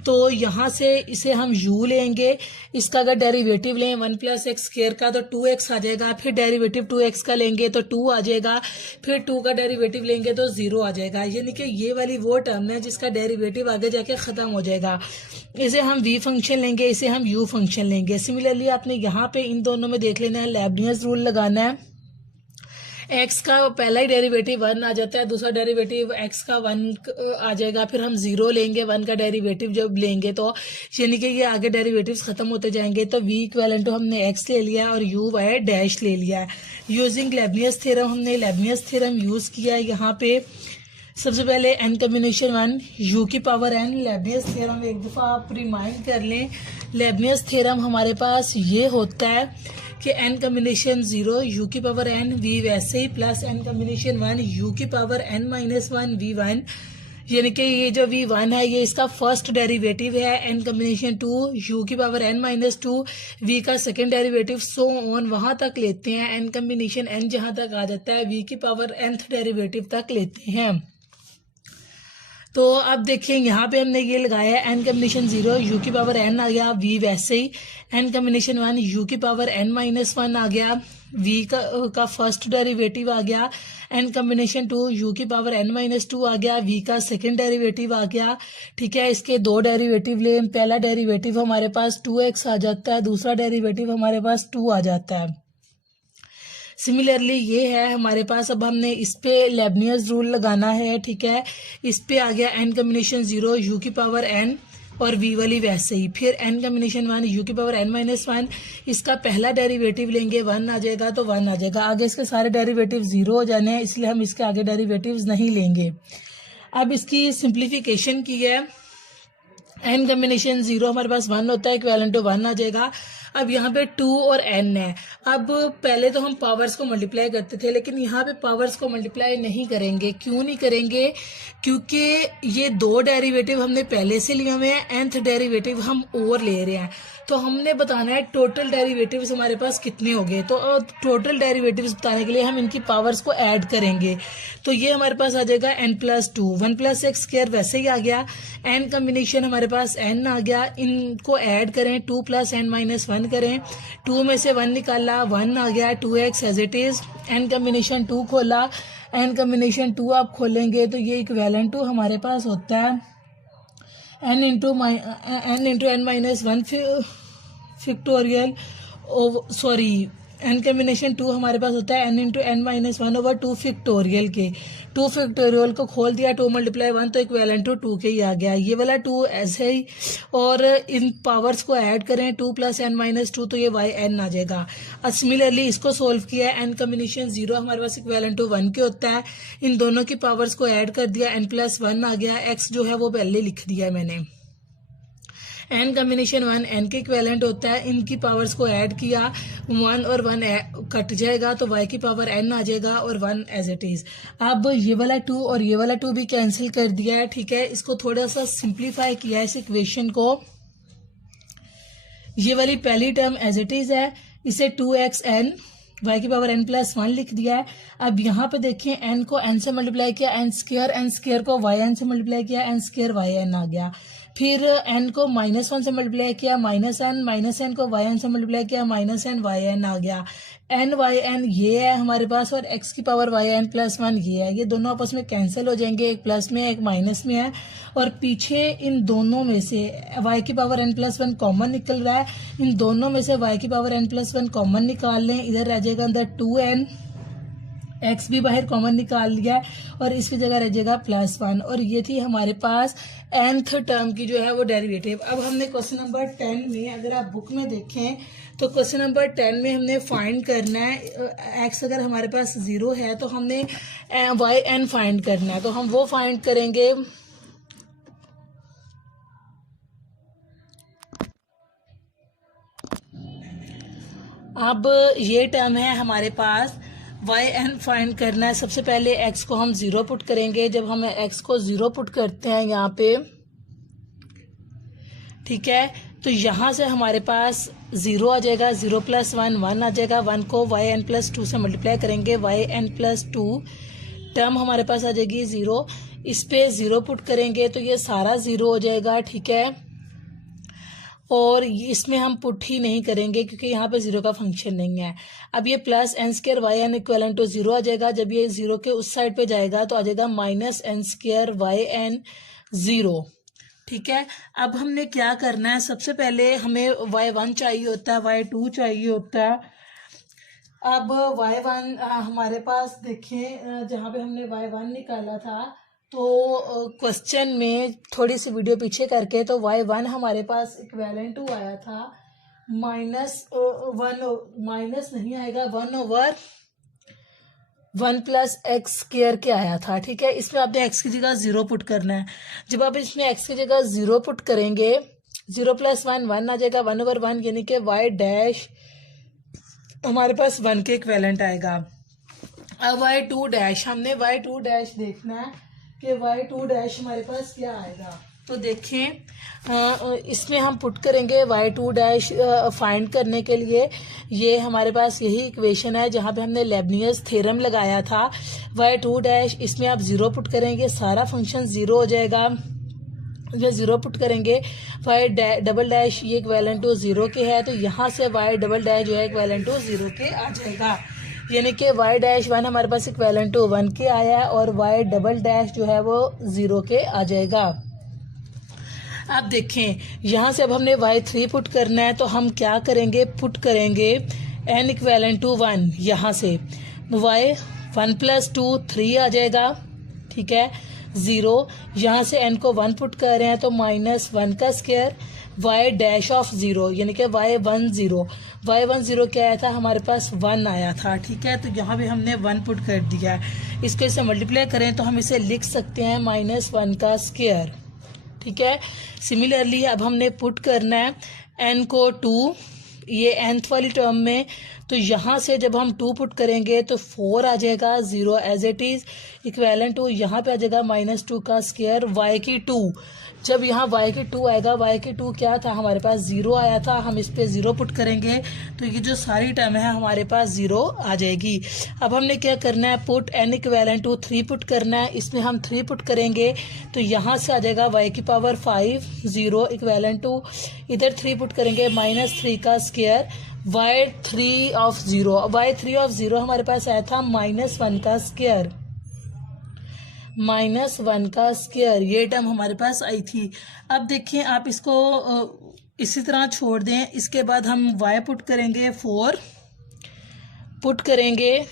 तो यहाँ से इसे हम u लेंगे, इसका अगर डेरिवेटिव लें 1 प्लस एक्स स्क्वायर का तो 2x आ जाएगा, फिर डेरिवेटिव 2x का लेंगे तो 2 आ जाएगा, फिर 2 का डेरिवेटिव लेंगे तो 0 आ जाएगा। यानी कि ये वाली वो टर्म है जिसका डेरिवेटिव आगे जाके खत्म हो जाएगा। इसे हम v फंक्शन लेंगे, इसे हम u फंक्शन लेंगे। सिमिलरली आपने यहाँ पे इन दोनों में देख लेना है, लेबनियस रूल लगाना है। x का पहला ही डेरिवेटिव 1 आ जाता है, दूसरा डेरिवेटिव x का 1 आ जाएगा, फिर हम 0 लेंगे, 1 का डेरिवेटिव जब लेंगे तो यानी कि ये आगे डेरिवेटिव्स खत्म होते जाएंगे। तो v इक्वलेंट टू हमने x ले लिया और u y डैश ले लिया है। यूजिंग लेबनियस थ्योरम, हमने लेबनियस थ्योरम यूज किया है। यहाँ पे सबसे पहले n कॉम्बिनेशन 1 u की पावर n, लेबनियस थ्योरम एक दफ़ा आप रिमाइंड कर लें। लेबनियस थ्योरम हमारे पास ये होता है कि n कॉम्बिनेशन 0 u की पावर n v वैसे ही प्लस n कॉम्बिनेशन 1 u की पावर n माइनस 1 v1, यानी कि ये जो v1 है ये इसका फर्स्ट डेरिवेटिव है। n कॉम्बिनेशन 2 u की पावर n माइनस 2 v का सेकेंड डेरिवेटिव, सो ऑन वहां तक लेते हैं। n कॉम्बिनेशन n जहां तक आ जाता है v की पावर nth डेरिवेटिव तक लेते हैं। तो अब देखें यहाँ पे हमने ये लगाया है n कॉम्बिनेशन 0 u की पावर n आ गया, v वैसे ही n कॉम्बिनेशन 1 u की पावर n माइनस 1 आ गया, v का फर्स्ट डेरिवेटिव आ गया, n कॉम्बिनेशन 2 u की पावर n माइनस 2 आ गया, v का सेकंड डेरिवेटिव आ गया। ठीक है, इसके दो डेरिवेटिव लें, पहला डेरिवेटिव हमारे पास 2x आ जाता है, दूसरा डेरिवेटिव हमारे पास 2 आ जाता है। सिमिलरली ये है हमारे पास, अब हमने इस पे लेबनियस रूल लगाना है। ठीक है, इस पे आ गया n कॉम्बिनेशन 0 u की पावर n और v वाली वैसे ही, फिर n कॉम्बिनेशन 1 u की पावर n माइनस 1, इसका पहला डेरिवेटिव लेंगे 1 आ जाएगा तो 1 आ जाएगा। आगे इसके सारे डेरिवेटिव 0 हो जाने हैं, इसलिए हम इसके आगे डेरिवेटिव्स नहीं लेंगे। अब इसकी सिंप्लीफिकेशन की है, n कॉम्बिनेशन 0 हमारे पास 1 होता है, इक्विवेलेंट टू 1 आ जाएगा। अब यहाँ पे 2 और n है। अब पहले तो हम पावर्स को मल्टीप्लाई करते थे, लेकिन यहाँ पे पावर्स को मल्टीप्लाई नहीं करेंगे। क्यों नहीं करेंगे? क्योंकि ये दो डेरिवेटिव हमने पहले से लिए हुए हैं, nth डेरिवेटिव हम और ले रहे हैं, तो हमने बताना है टोटल डेरिवेटिव्स हमारे पास कितने हो गए। तो टोटल डेरिवेटिव्स बताने के लिए हम इनकी पावर्स को ऐड करेंगे। तो ये हमारे पास आ जाएगा n+2, 1 प्लस एक्स स्क्वायर वैसे ही आ गया, n कॉम्बिनेशन हमारे पास n आ गया, इनको ऐड करें 2 प्लस n माइनस 1 करें, 2 में से 1 निकाला 1 आ गया, 2x as it is, n combination 2 खोला, n कॉम्बिनेशन 2 आप खोलेंगे तो ये इक्विवेलेंट टू हमारे पास होता है n into n minus 1 factorial, sorry n combination 2 हमारे पास होता है n into n minus 1 over 2 factorial के। 2 फैक्टोरियल को खोल दिया, 2 मल्टीप्लाई 1 तो इक्विवेलेंट टू 2 के ही आ गया। ये वाला 2 ऐसे ही, और इन पावर्स को ऐड करें 2 प्लस n माइनस 2 तो ये yn आ जाएगा। और सिमिलरली इसको सोल्व किया है, n कॉम्बिनेशन 0 हमारे पास इक्विवेलेंट टू 1 के होता है, इन दोनों की पावर्स को ऐड कर दिया, n+1 आ गया, x जो है वो पहले लिख दिया मैंने। n कॉम्बिनेशन 1 n के इक्विवेलेंट होता है, इनकी पावर्स को ऐड किया, 1 और 1 कट जाएगा तो y की पावर n आ जाएगा और 1 एज इट इज। अब ये वाला 2 और ये वाला 2 भी कैंसिल कर दिया है। ठीक है, इसको थोड़ा सा सिंप्लीफाई किया है इस इक्वेशन को। ये वाली पहली टर्म एज इट इज है, इसे 2xn y की पावर n+1 लिख दिया है। अब यहाँ पे देखिए n को n से मल्टीप्लाई किया, n स्क्वायर को yn से मल्टीप्लाई किया, n स्क्वायर yn आ गया। फिर n को -1 से मल्टीप्लाई किया, -n को yn से मल्टीप्लाई किया, -n yn आ गया। n ये है हमारे पास, और x की पावर yn+1 ये है। ये दोनों आपस में कैंसिल हो जाएंगे, एक प्लस में है एक माइनस में है, और पीछे इन दोनों में से y की पावर n+1 कॉमन निकल रहा है। इन दोनों में से y की पावर n+1 कॉमन निकाल लें, इधर रह जाएगा अंदर 2n, x भी बाहर कॉमन निकाल लिया है, और इसकी जगह रह जाएगा +1। और ये थी हमारे पास nth टर्म की जो है वो डेरिवेटिव। अब हमने क्वेश्चन नंबर 10 में, अगर आप बुक में देखें तो क्वेश्चन नंबर 10 में हमने फाइंड करना है, x अगर हमारे पास 0 है तो हमने yn फाइंड करना है, तो हम वो फाइंड करेंगे। अब ये टर्म है हमारे पास, yn फाइंड करना है। सबसे पहले x को हम 0 पुट करेंगे। जब हम x को 0 पुट करते हैं यहाँ पे, ठीक है, तो यहाँ से हमारे पास 0 आ जाएगा, 0 + 1 1 आ जाएगा, 1 को yn+2 से मल्टीप्लाई करेंगे, yn+2 टर्म हमारे पास आ जाएगी 0। इस पे 0 पुट करेंगे तो ये सारा 0 हो जाएगा, ठीक है। और इसमें हम पुट ही नहीं करेंगे क्योंकि यहाँ पे 0 का फंक्शन नहीं है। अब ये +n² yn इक्वल टू 0 आ जाएगा। जब ये 0 के उस साइड पे जाएगा तो आ जाएगा -n² yn 0, ठीक है। अब हमने क्या करना है, सबसे पहले हमें y1 चाहिए होता है, y2 चाहिए होता है। अब y1 हमारे पास देखें, जहाँ पे हमने y1 निकाला था तो क्वेश्चन में थोड़ी सी वीडियो पीछे करके, तो y1 हमारे पास इक्वेलेंट टू आया था माइनस नहीं आएगा, 1/1 + x² के आया था, ठीक है। इसमें आपने x की जगह 0 पुट करना है। जब आप इसमें x की जगह 0 पुट करेंगे, 0 + 1 1 आ जाएगा, 1/1 यानी कि y' हमारे पास 1 के इक्वेलेंट आएगा। अब y2' हमने y2' देखना है कि y2' हमारे पास क्या आएगा। तो देखें, इसमें हम पुट करेंगे y2' फाइंड करने के लिए। ये हमारे पास यही इक्वेशन है जहाँ पे हमने लेबनियस थ्योरम लगाया था। y2' इसमें आप 0 पुट करेंगे, सारा फंक्शन 0 हो जाएगा। ये 0 पुट करेंगे, y" ये इक्वेलेंट टू 0 के है, तो यहाँ से y" जो है इक्वेलेंट टू 0 के आ जाएगा। यानी कि y'1 हमारे पास इक्वेलेंट टू 1 के आया है, और y" जो है वो 0 के आ जाएगा। अब देखें, यहाँ से अब हमने y3 पुट करना है, तो हम क्या करेंगे, पुट करेंगे n इक्वेलेंट टू 1, यहाँ से y1 + 2 3 आ जाएगा, ठीक है, 0। यहाँ से n को 1 पुट कर रहे हैं तो -1 का स्क्वायर, y'0 यानी कि y10 क्या आया था, हमारे पास 1 आया था, ठीक है। तो यहाँ भी हमने 1 पुट कर दिया है। इसको इसे मल्टीप्लाई करें तो हम इसे लिख सकते हैं -1 का स्क्वायर, ठीक है। सिमिलरली अब हमने पुट करना है n को 2, ये nth वाली टर्म में, तो यहाँ से जब हम 2 पुट करेंगे तो 4 आ जाएगा, 0 as it is, equivalent to यहाँ पे आ जाएगा -2 का स्क्वायर, y की 2। जब यहाँ y की 2 आएगा, y की 2 क्या था, हमारे पास 0 आया था, हम इस पे 0 पुट करेंगे तो ये जो सारी टर्म है हमारे पास 0 आ जाएगी। अब हमने क्या करना है, put n equivalent to 3 put करना है। इसमें हम 3 पुट करेंगे तो यहाँ से आ जाएगा y की पावर 5, 0 इक्वेलेंट टू, इधर 3 पुट करेंगे -3 का स्क्वायर, y3 ऑफ 0 हमारे पास आया था -1 का स्क्वायर, -1 का स्क्वायर, ये टर्म हमारे पास आई थी। अब देखें, आप इसको इसी तरह छोड़ दें। इसके बाद हम y पुट करेंगे, 4 पुट करेंगे,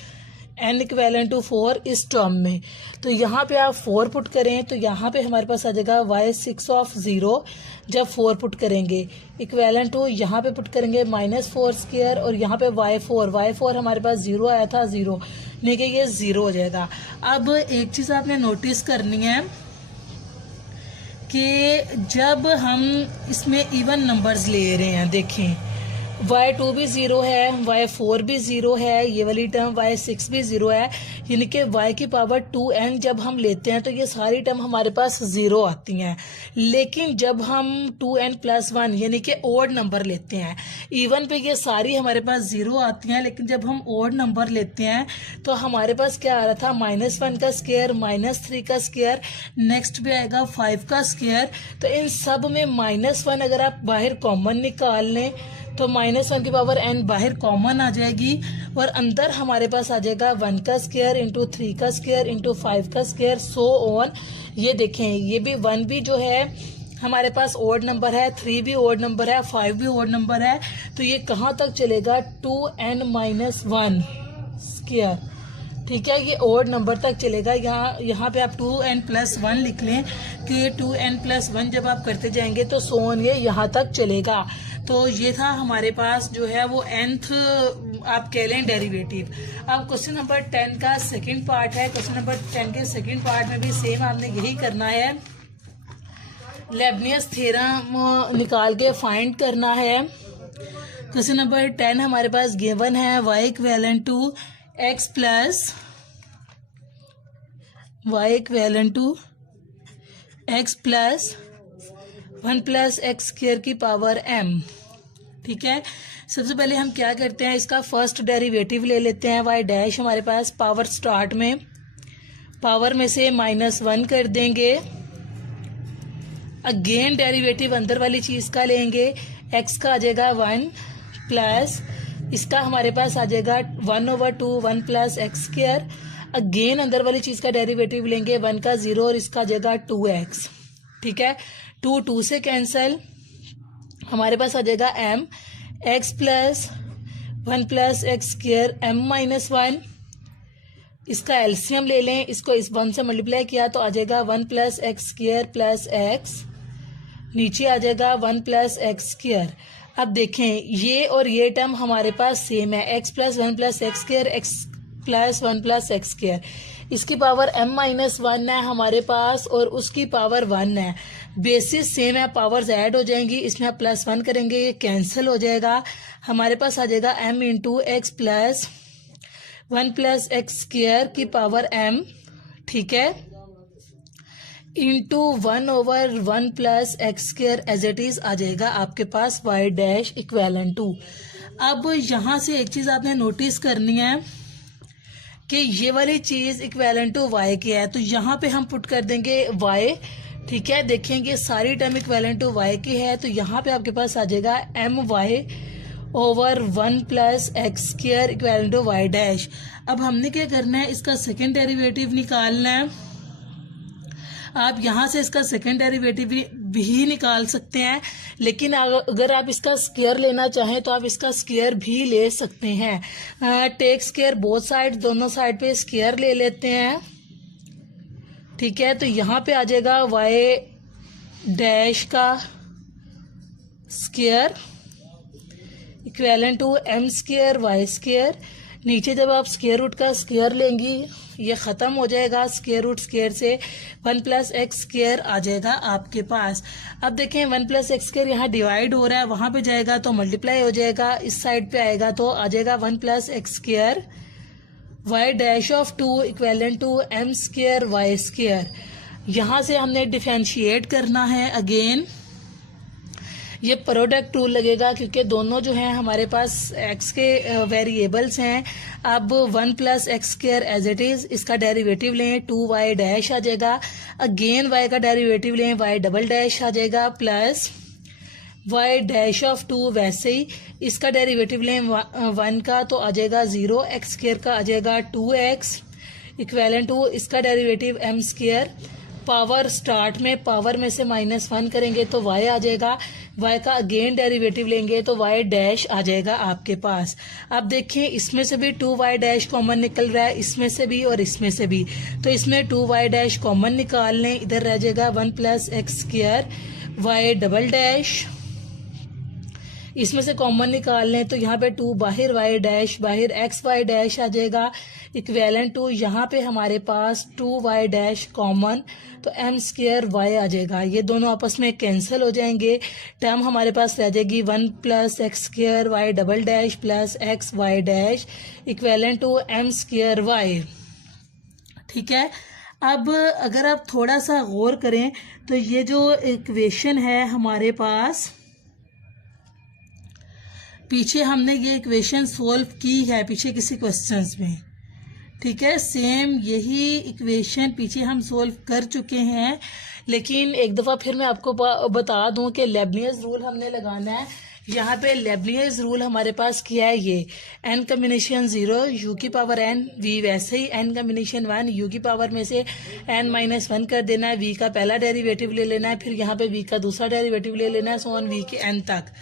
n इक्वेलेंट टू 4 इस टर्म में, तो यहाँ पे आप 4 पुट करें तो यहाँ पे हमारे पास आ जाएगा y6 ऑफ 0। जब 4 पुट करेंगे, इक्वेलेंट टू यहाँ पे पुट करेंगे -4 स्क्वायर, और यहाँ पे y4 हमारे पास 0 आया था, 0 नहीं कि ये 0 हो जाएगा। अब एक चीज़ आपने नोटिस करनी है कि जब हम इसमें इवन नंबर्स ले रहे हैं, देखें y2 भी 0 है, y4 भी 0 है, ये वाली टर्म y6 भी 0 है, यानी कि y की पावर 2n जब हम लेते हैं तो ये सारी टर्म हमारे पास 0 आती हैं। लेकिन जब हम 2n+1 यानी कि ओड नंबर लेते हैं, इवन पे ये सारी हमारे पास 0 आती हैं, लेकिन जब हम ओड नंबर लेते हैं तो हमारे पास क्या आ रहा था, -1 का स्क्वायर, -3 का स्क्वायर, नेक्स्ट भी आएगा 5 का स्क्वायर। तो इन सब में -1 अगर आप बाहर कॉमन निकाल लें तो -1 की पावर n बाहर कॉमन आ जाएगी और अंदर हमारे पास आ जाएगा 1 का स्क्वायर इंटू 3 का स्क्वायर इंटू 5 का स्क्वायर सो ऑन। ये देखें, ये भी 1 भी जो है हमारे पास ओड नंबर है, 3 भी ओड नंबर है, 5 भी ओड नंबर है, तो ये कहाँ तक चलेगा, 2n-1 स्क्वायर। ठीक है, ये ओड नंबर तक चलेगा। यहाँ पे आप 2n+1 लिख लें कि 2n+1 जब आप करते जाएंगे तो सोन ये यहाँ तक चलेगा। तो ये था हमारे पास जो है वो nth आप कह लें डेरिवेटिव। अब क्वेश्चन नंबर 10 का सेकंड पार्ट है। क्वेश्चन नंबर 10 के सेकंड पार्ट में भी सेम आपने यही करना है, लेबनियस थ्योरम निकाल के फाइंड करना है। क्वेश्चन नंबर 10 हमारे पास गिवन है y equivalent to x plus y equivalent to x plus 1 plus X square की पावर m। ठीक है, सबसे पहले हम क्या करते हैं, इसका फर्स्ट डेरिवेटिव ले लेते हैं। y डैश हमारे पास पावर स्टार्ट में, पावर में से -1 कर देंगे, अगेन डेरिवेटिव अंदर वाली चीज़ का लेंगे, x का आ जाएगा 1 प्लस इसका हमारे पास आ जाएगा 1/2 1 प्लस एक्स स्क्वायर, अगेन अंदर वाली चीज़ का डेरिवेटिव लेंगे, 1 का 0 और इसका आ जाएगा 2x। ठीक है, 2 से कैंसिल, हमारे पास आ जाएगा m, x plus 1 plus X square m-1, इसका एलसीएम ले लें, इसको इस 1 से मल्टीप्लाई किया तो आ जाएगा 1 plus X square plus x, नीचे आ जाएगा 1 प्लस एक्स स्क्वायर। अब देखें, ये और ये टर्म हमारे पास सेम है, x plus 1 plus X square, x plus 1 plus X square, इसकी पावर m-1 है हमारे पास और उसकी पावर 1 है, बेसिस सेम है, पावर्स ऐड हो जाएंगी, इसमें आप +1 करेंगे, ये कैंसिल हो जाएगा, हमारे पास आ जाएगा m into X plus 1 plus X square की पावर m। ठीक है, into 1/1 plus X square as it is आ जाएगा आपके पास y डैश इक्वेलेंट टू। अब यहाँ से एक चीज़ आपने नोटिस करनी है कि ये वाली चीज़ इक्वेलेंट टू y की है, तो यहाँ पे हम पुट कर देंगे y। ठीक है, देखेंगे सारी टर्म इक्वेलेंट टू y की है, तो यहाँ पे आपके पास आ जाएगा my/1 plus X square equivalent to y dash. अब हमने क्या करना है, इसका सेकेंड डेरिवेटिव निकालना है। आप यहाँ से इसका सेकेंड डेरिवेटिव भी निकाल सकते हैं, लेकिन अगर आप इसका स्क्वायर लेना चाहें तो आप इसका स्क्वायर भी ले सकते हैं। टेक स्क्वायर बोथ साइड, दोनों साइड पे स्क्वायर ले लेते हैं। ठीक है, तो यहाँ पे आ जाएगा y डैश का square equivalent to m square y square, नीचे जब आप स्क्वायर रूट का स्क्वायर लेंगी ये ख़त्म हो जाएगा, स्क्वायर रूट स्क्वायर से 1 प्लस एक्स स्क्वायर आ जाएगा आपके पास। अब देखें 1 प्लस एक्स स्क्वायर यहाँ डिवाइड हो रहा है, वहाँ पे जाएगा तो मल्टीप्लाई हो जाएगा, इस साइड पे आएगा तो आ जाएगा 1 plus X square y dash of 2 equivalent to m square y square. यहाँ से हमने डिफरेंशिएट करना है, अगेन ये प्रोडक्ट टूल लगेगा क्योंकि दोनों जो हैं हमारे पास x के वेरिएबल्स हैं। अब 1 plus X square as it is, इसका डेरिवेटिव लें 2y डैश आ जाएगा, अगेन y का डेरिवेटिव लें y डबल डैश आ जाएगा, प्लस y डैश ऑफ 2 वैसे ही इसका डेरिवेटिव लें 1 का तो आ जाएगा 0, एक्स स्क्वायर का आ जाएगा 2x इक्वेलेंट टू इसका derivative m square, power start में पावर में से -1 करेंगे तो y आ जाएगा, y का अगेन डेरिवेटिव लेंगे तो y डैश आ जाएगा आपके पास। अब देखें इसमें से भी 2y डैश कॉमन निकल रहा है, इसमें से भी और इसमें से भी, तो इसमें 2y डैश कॉमन निकाल लें, इधर रह जाएगा 1 plus X square y double dash इसमें से कॉमन निकाल लें तो यहाँ पे 2 बाहर y डैश बाहर x y डैश आ जाएगा, इक्वेलेंट टू यहाँ पे हमारे पास 2y डैश कॉमन, तो m स्क्वायर y आ जाएगा। ये दोनों आपस में कैंसिल हो जाएंगे, टर्म हमारे पास रह जाएगी 1 plus X square y double dash plus x y dash equivalent to m square y। ठीक है, अब अगर आप थोड़ा सा गौर करें तो ये जो इक्वेशन है हमारे पास, पीछे हमने ये इक्वेशन सॉल्व की है पीछे किसी क्वेश्चंस में। ठीक है, सेम यही इक्वेशन पीछे हम सॉल्व कर चुके हैं, लेकिन एक दफ़ा फिर मैं आपको बता दूं कि लेबनिज़ रूल हमने लगाना है। यहाँ पे लेबनिज़ रूल हमारे पास क्या है, ये n कम्बिनेशन 0 u की पावर n, v वैसे ही n कम्बिनेशन 1 u की पावर में से n माइनस 1 कर देना है, v का पहला डेरिवेटिव ले लेना है, फिर यहाँ पे v का दूसरा डेरिवेटिव ले लेना है, सो ऑन v के n तक।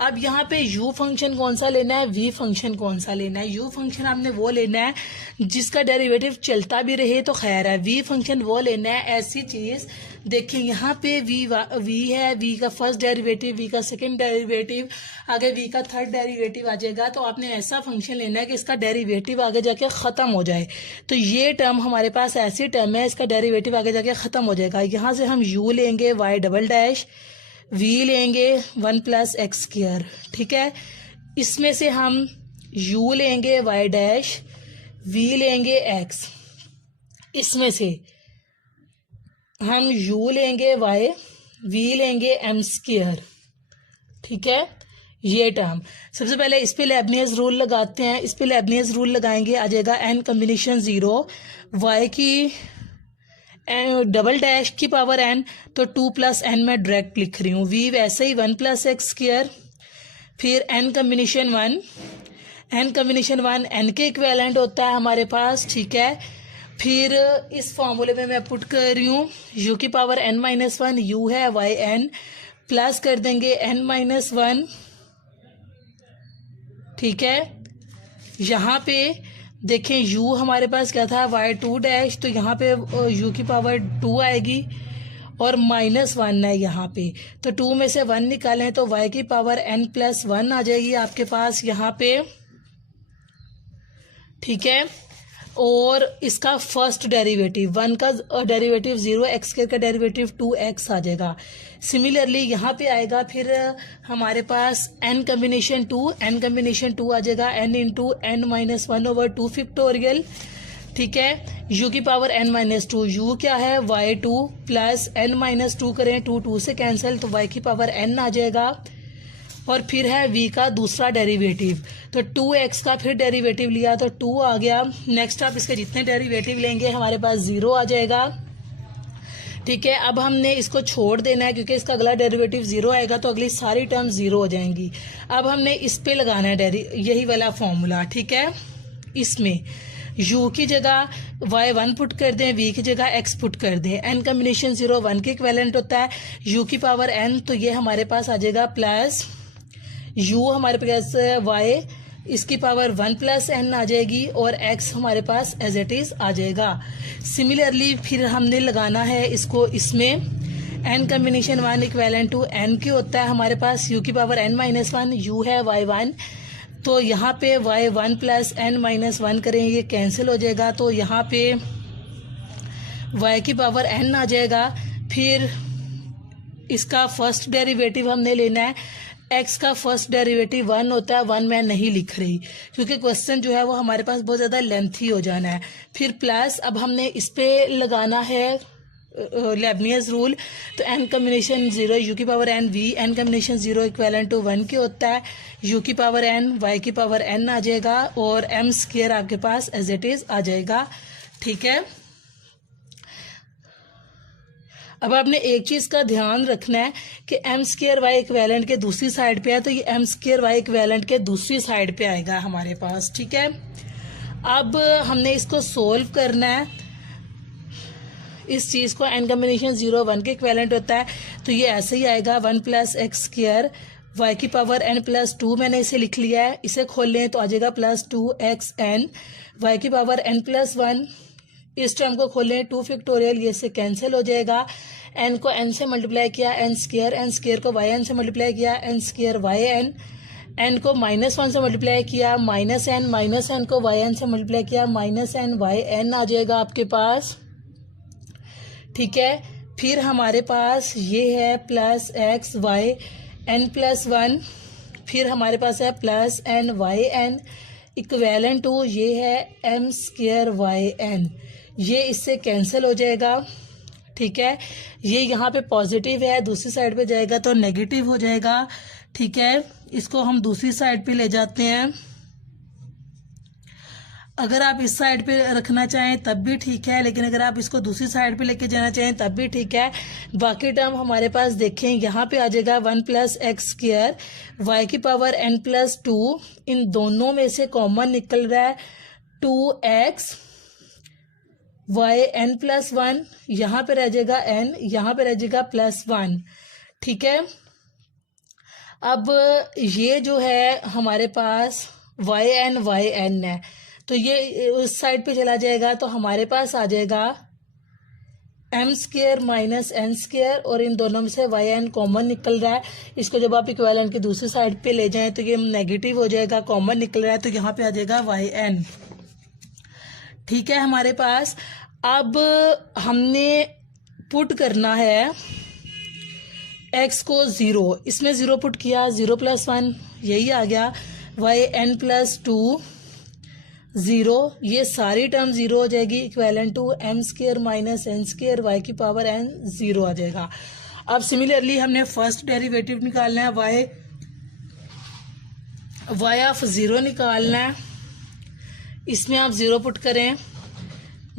अब यहाँ पे u फंक्शन कौन सा लेना है, v फंक्शन कौन सा लेना है। u फंक्शन आपने वो लेना है जिसका डेरिवेटिव चलता भी रहे तो खैर है, v फंक्शन वो लेना है ऐसी चीज़, देखिए यहाँ पे v है, v का फर्स्ट डेरिवेटिव, v का सेकंड डेरिवेटिव, आगे v का थर्ड डेरिवेटिव आ जाएगा, तो आपने ऐसा फंक्शन लेना है कि इसका डेरिवेटिव आगे जाके ख़त्म हो जाए। तो ये टर्म हमारे पास ऐसी टर्म है, इसका डेरिवेटिव आगे जाके ख़त्म हो जाएगा। यहाँ से हम u लेंगे y डबल डैश, v लेंगे 1 प्लस एक्स स्क्वायर। ठीक है, इसमें से हम u लेंगे y डैश, v लेंगे x, इसमें से हम u लेंगे y, v लेंगे m स्क्वायर। ठीक है, ये टर्म सबसे पहले इस पे लेबनिज़ रूल लगाते हैं। इस पे लेबनिज़ रूल लगाएंगे, आ जाएगा n कम्बिनेशन 0 y की डबल डैश की पावर n, तो 2 प्लस n मैं डायरेक्ट लिख रही हूँ, v वैसे ही 1 प्लस एक्स स्क्वायर, फिर n combination 1, n combination 1 n के इक्वेलेंट होता है हमारे पास। ठीक है, फिर इस फॉर्मूले में मैं पुट कर रही हूँ u की पावर n माइनस 1, u है y n, प्लस कर देंगे n माइनस 1। ठीक है, यहाँ पे देखें u हमारे पास क्या था y2 डैश, तो यहाँ पे u की पावर 2 आएगी और माइनस 1 है यहाँ पे, तो 2 में से 1 निकालें तो y की पावर n प्लस 1 आ जाएगी आपके पास यहाँ पे। ठीक है, और इसका फर्स्ट डेरिवेटिव 1 का डेरिवेटिव 0, एक्स स्क्वायर का डेरिवेटिव 2x आ जाएगा। सिमिलरली यहाँ पे आएगा फिर हमारे पास n कम्बिनेशन 2 आ जाएगा, n into n minus 1 over 2 factorial. ठीक है, u की पावर n माइनस 2, u क्या है y2 प्लस n माइनस 2 करें, 2 से कैंसिल, तो y की पावर n आ जाएगा। और फिर है v का दूसरा डेरिवेटिव, तो 2x का फिर डेरिवेटिव लिया तो 2 आ गया। नेक्स्ट आप इसके जितने डेरिवेटिव लेंगे हमारे पास 0 आ जाएगा। ठीक है, अब हमने इसको छोड़ देना है क्योंकि इसका अगला डेरिवेटिव 0 आएगा तो अगली सारी टर्म 0 हो जाएंगी। अब हमने इस पे लगाना है यही वाला फॉर्मूला। ठीक है, इसमें u की जगह y1 पुट कर दें, v की जगह x पुट कर दें, n कम्बिनेशन 0 1 के इक्विवेलेंट होता है, u की पावर n, तो ये हमारे पास आ जाएगा प्लस u हमारे पास y, इसकी पावर 1 प्लस n आ जाएगी और x हमारे पास एज इट इज आ जाएगा। सिमिलरली फिर हमने लगाना है इसको इसमें, n combination 1 equivalent to n की होता है हमारे पास u की पावर n माइनस 1, u है y1, तो यहाँ पे y1 प्लस n माइनस 1 करें, ये कैंसिल हो जाएगा, तो यहाँ पे y की पावर n आ जाएगा। फिर इसका फर्स्ट डेरिवेटिव हमने लेना है, x का फर्स्ट डेरिवेटिव 1 होता है, 1 मैं नहीं लिख रही क्योंकि क्वेश्चन जो है वो हमारे पास बहुत ज़्यादा लेंथी हो जाना है। फिर प्लस अब हमने इस पे लगाना है लेबनिज़ रूल, तो n कम्बिनेशन 0 u की power n, v n combination 0 equivalent to 1 के होता है, u की पावर n, y की पावर n आ जाएगा और m स्क्वायर आपके पास एज इट इज़ आ जाएगा। ठीक है, अब आपने एक चीज़ का ध्यान रखना है कि m स्क्वायर y इक्वेलेंट के दूसरी साइड पे है, तो ये m स्क्वायर y इक्वेलेंट के दूसरी साइड पे आएगा हमारे पास। ठीक है, अब हमने इसको सोल्व करना है, इस चीज़ को n कम्बिनेशन 0 1 के इक्वेलेंट होता है, तो ये ऐसे ही आएगा 1 प्लस एक्स स्क्वायर y की पावर n प्लस 2, मैंने इसे लिख लिया है, इसे खोल लें तो आ जाएगा प्लस 2xn, y की पावर n प्लस 1, इस टर्म को खोलें 2 फैक्टोरियल, ये से कैंसिल हो जाएगा, n को n से मल्टीप्लाई किया n स्क्वायर को yn से मल्टीप्लाई किया n स्क्वायर yn, एन को -1 से मल्टीप्लाई किया, -n को yn से मल्टीप्लाई किया, -n आ जाएगा आपके पास, ठीक है। फिर हमारे पास ये है प्लस एक्स वाई n+1, फिर हमारे पास है plus n y n equivalent to ये है m² वाई एन, ये इससे कैंसिल हो जाएगा, ठीक है। ये यहाँ पे पॉजिटिव है, दूसरी साइड पे जाएगा तो नेगेटिव हो जाएगा, ठीक है। इसको हम दूसरी साइड पे ले जाते हैं, अगर आप इस साइड पे रखना चाहें तब भी ठीक है, लेकिन अगर आप इसको दूसरी साइड पे लेके जाना चाहें तब भी ठीक है। बाकी टर्म हमारे पास देखें यहाँ पे आ जाएगा 1 + x² y⁻n+2, इन दोनों में से कॉमन निकल रहा है 2x yn+1, यहाँ पे रह जाएगा n, यहाँ पे रह जाएगा +1, ठीक है। अब ये जो है हमारे पास yn है, तो ये उस साइड पे चला जाएगा तो हमारे पास आ जाएगा m² - n², और इन दोनों में से yn कॉमन निकल रहा है। इसको जब आप इक्विवेलेंट की दूसरी साइड पे ले जाएं तो ये नेगेटिव हो जाएगा, कॉमन निकल रहा है तो यहाँ पे आ जाएगा yn, ठीक है हमारे पास। अब हमने पुट करना है x को 0, इसमें 0 पुट किया, 0 + 1 यही आ गया, yn+2 0, ये सारी टर्म 0 हो जाएगी, equivalent to m² - n² y⁻n 0 आ जाएगा। अब सिमिलरली हमने फर्स्ट डेरिवेटिव निकालना है, y ऑफ 0 निकालना है, इसमें आप 0 पुट करें,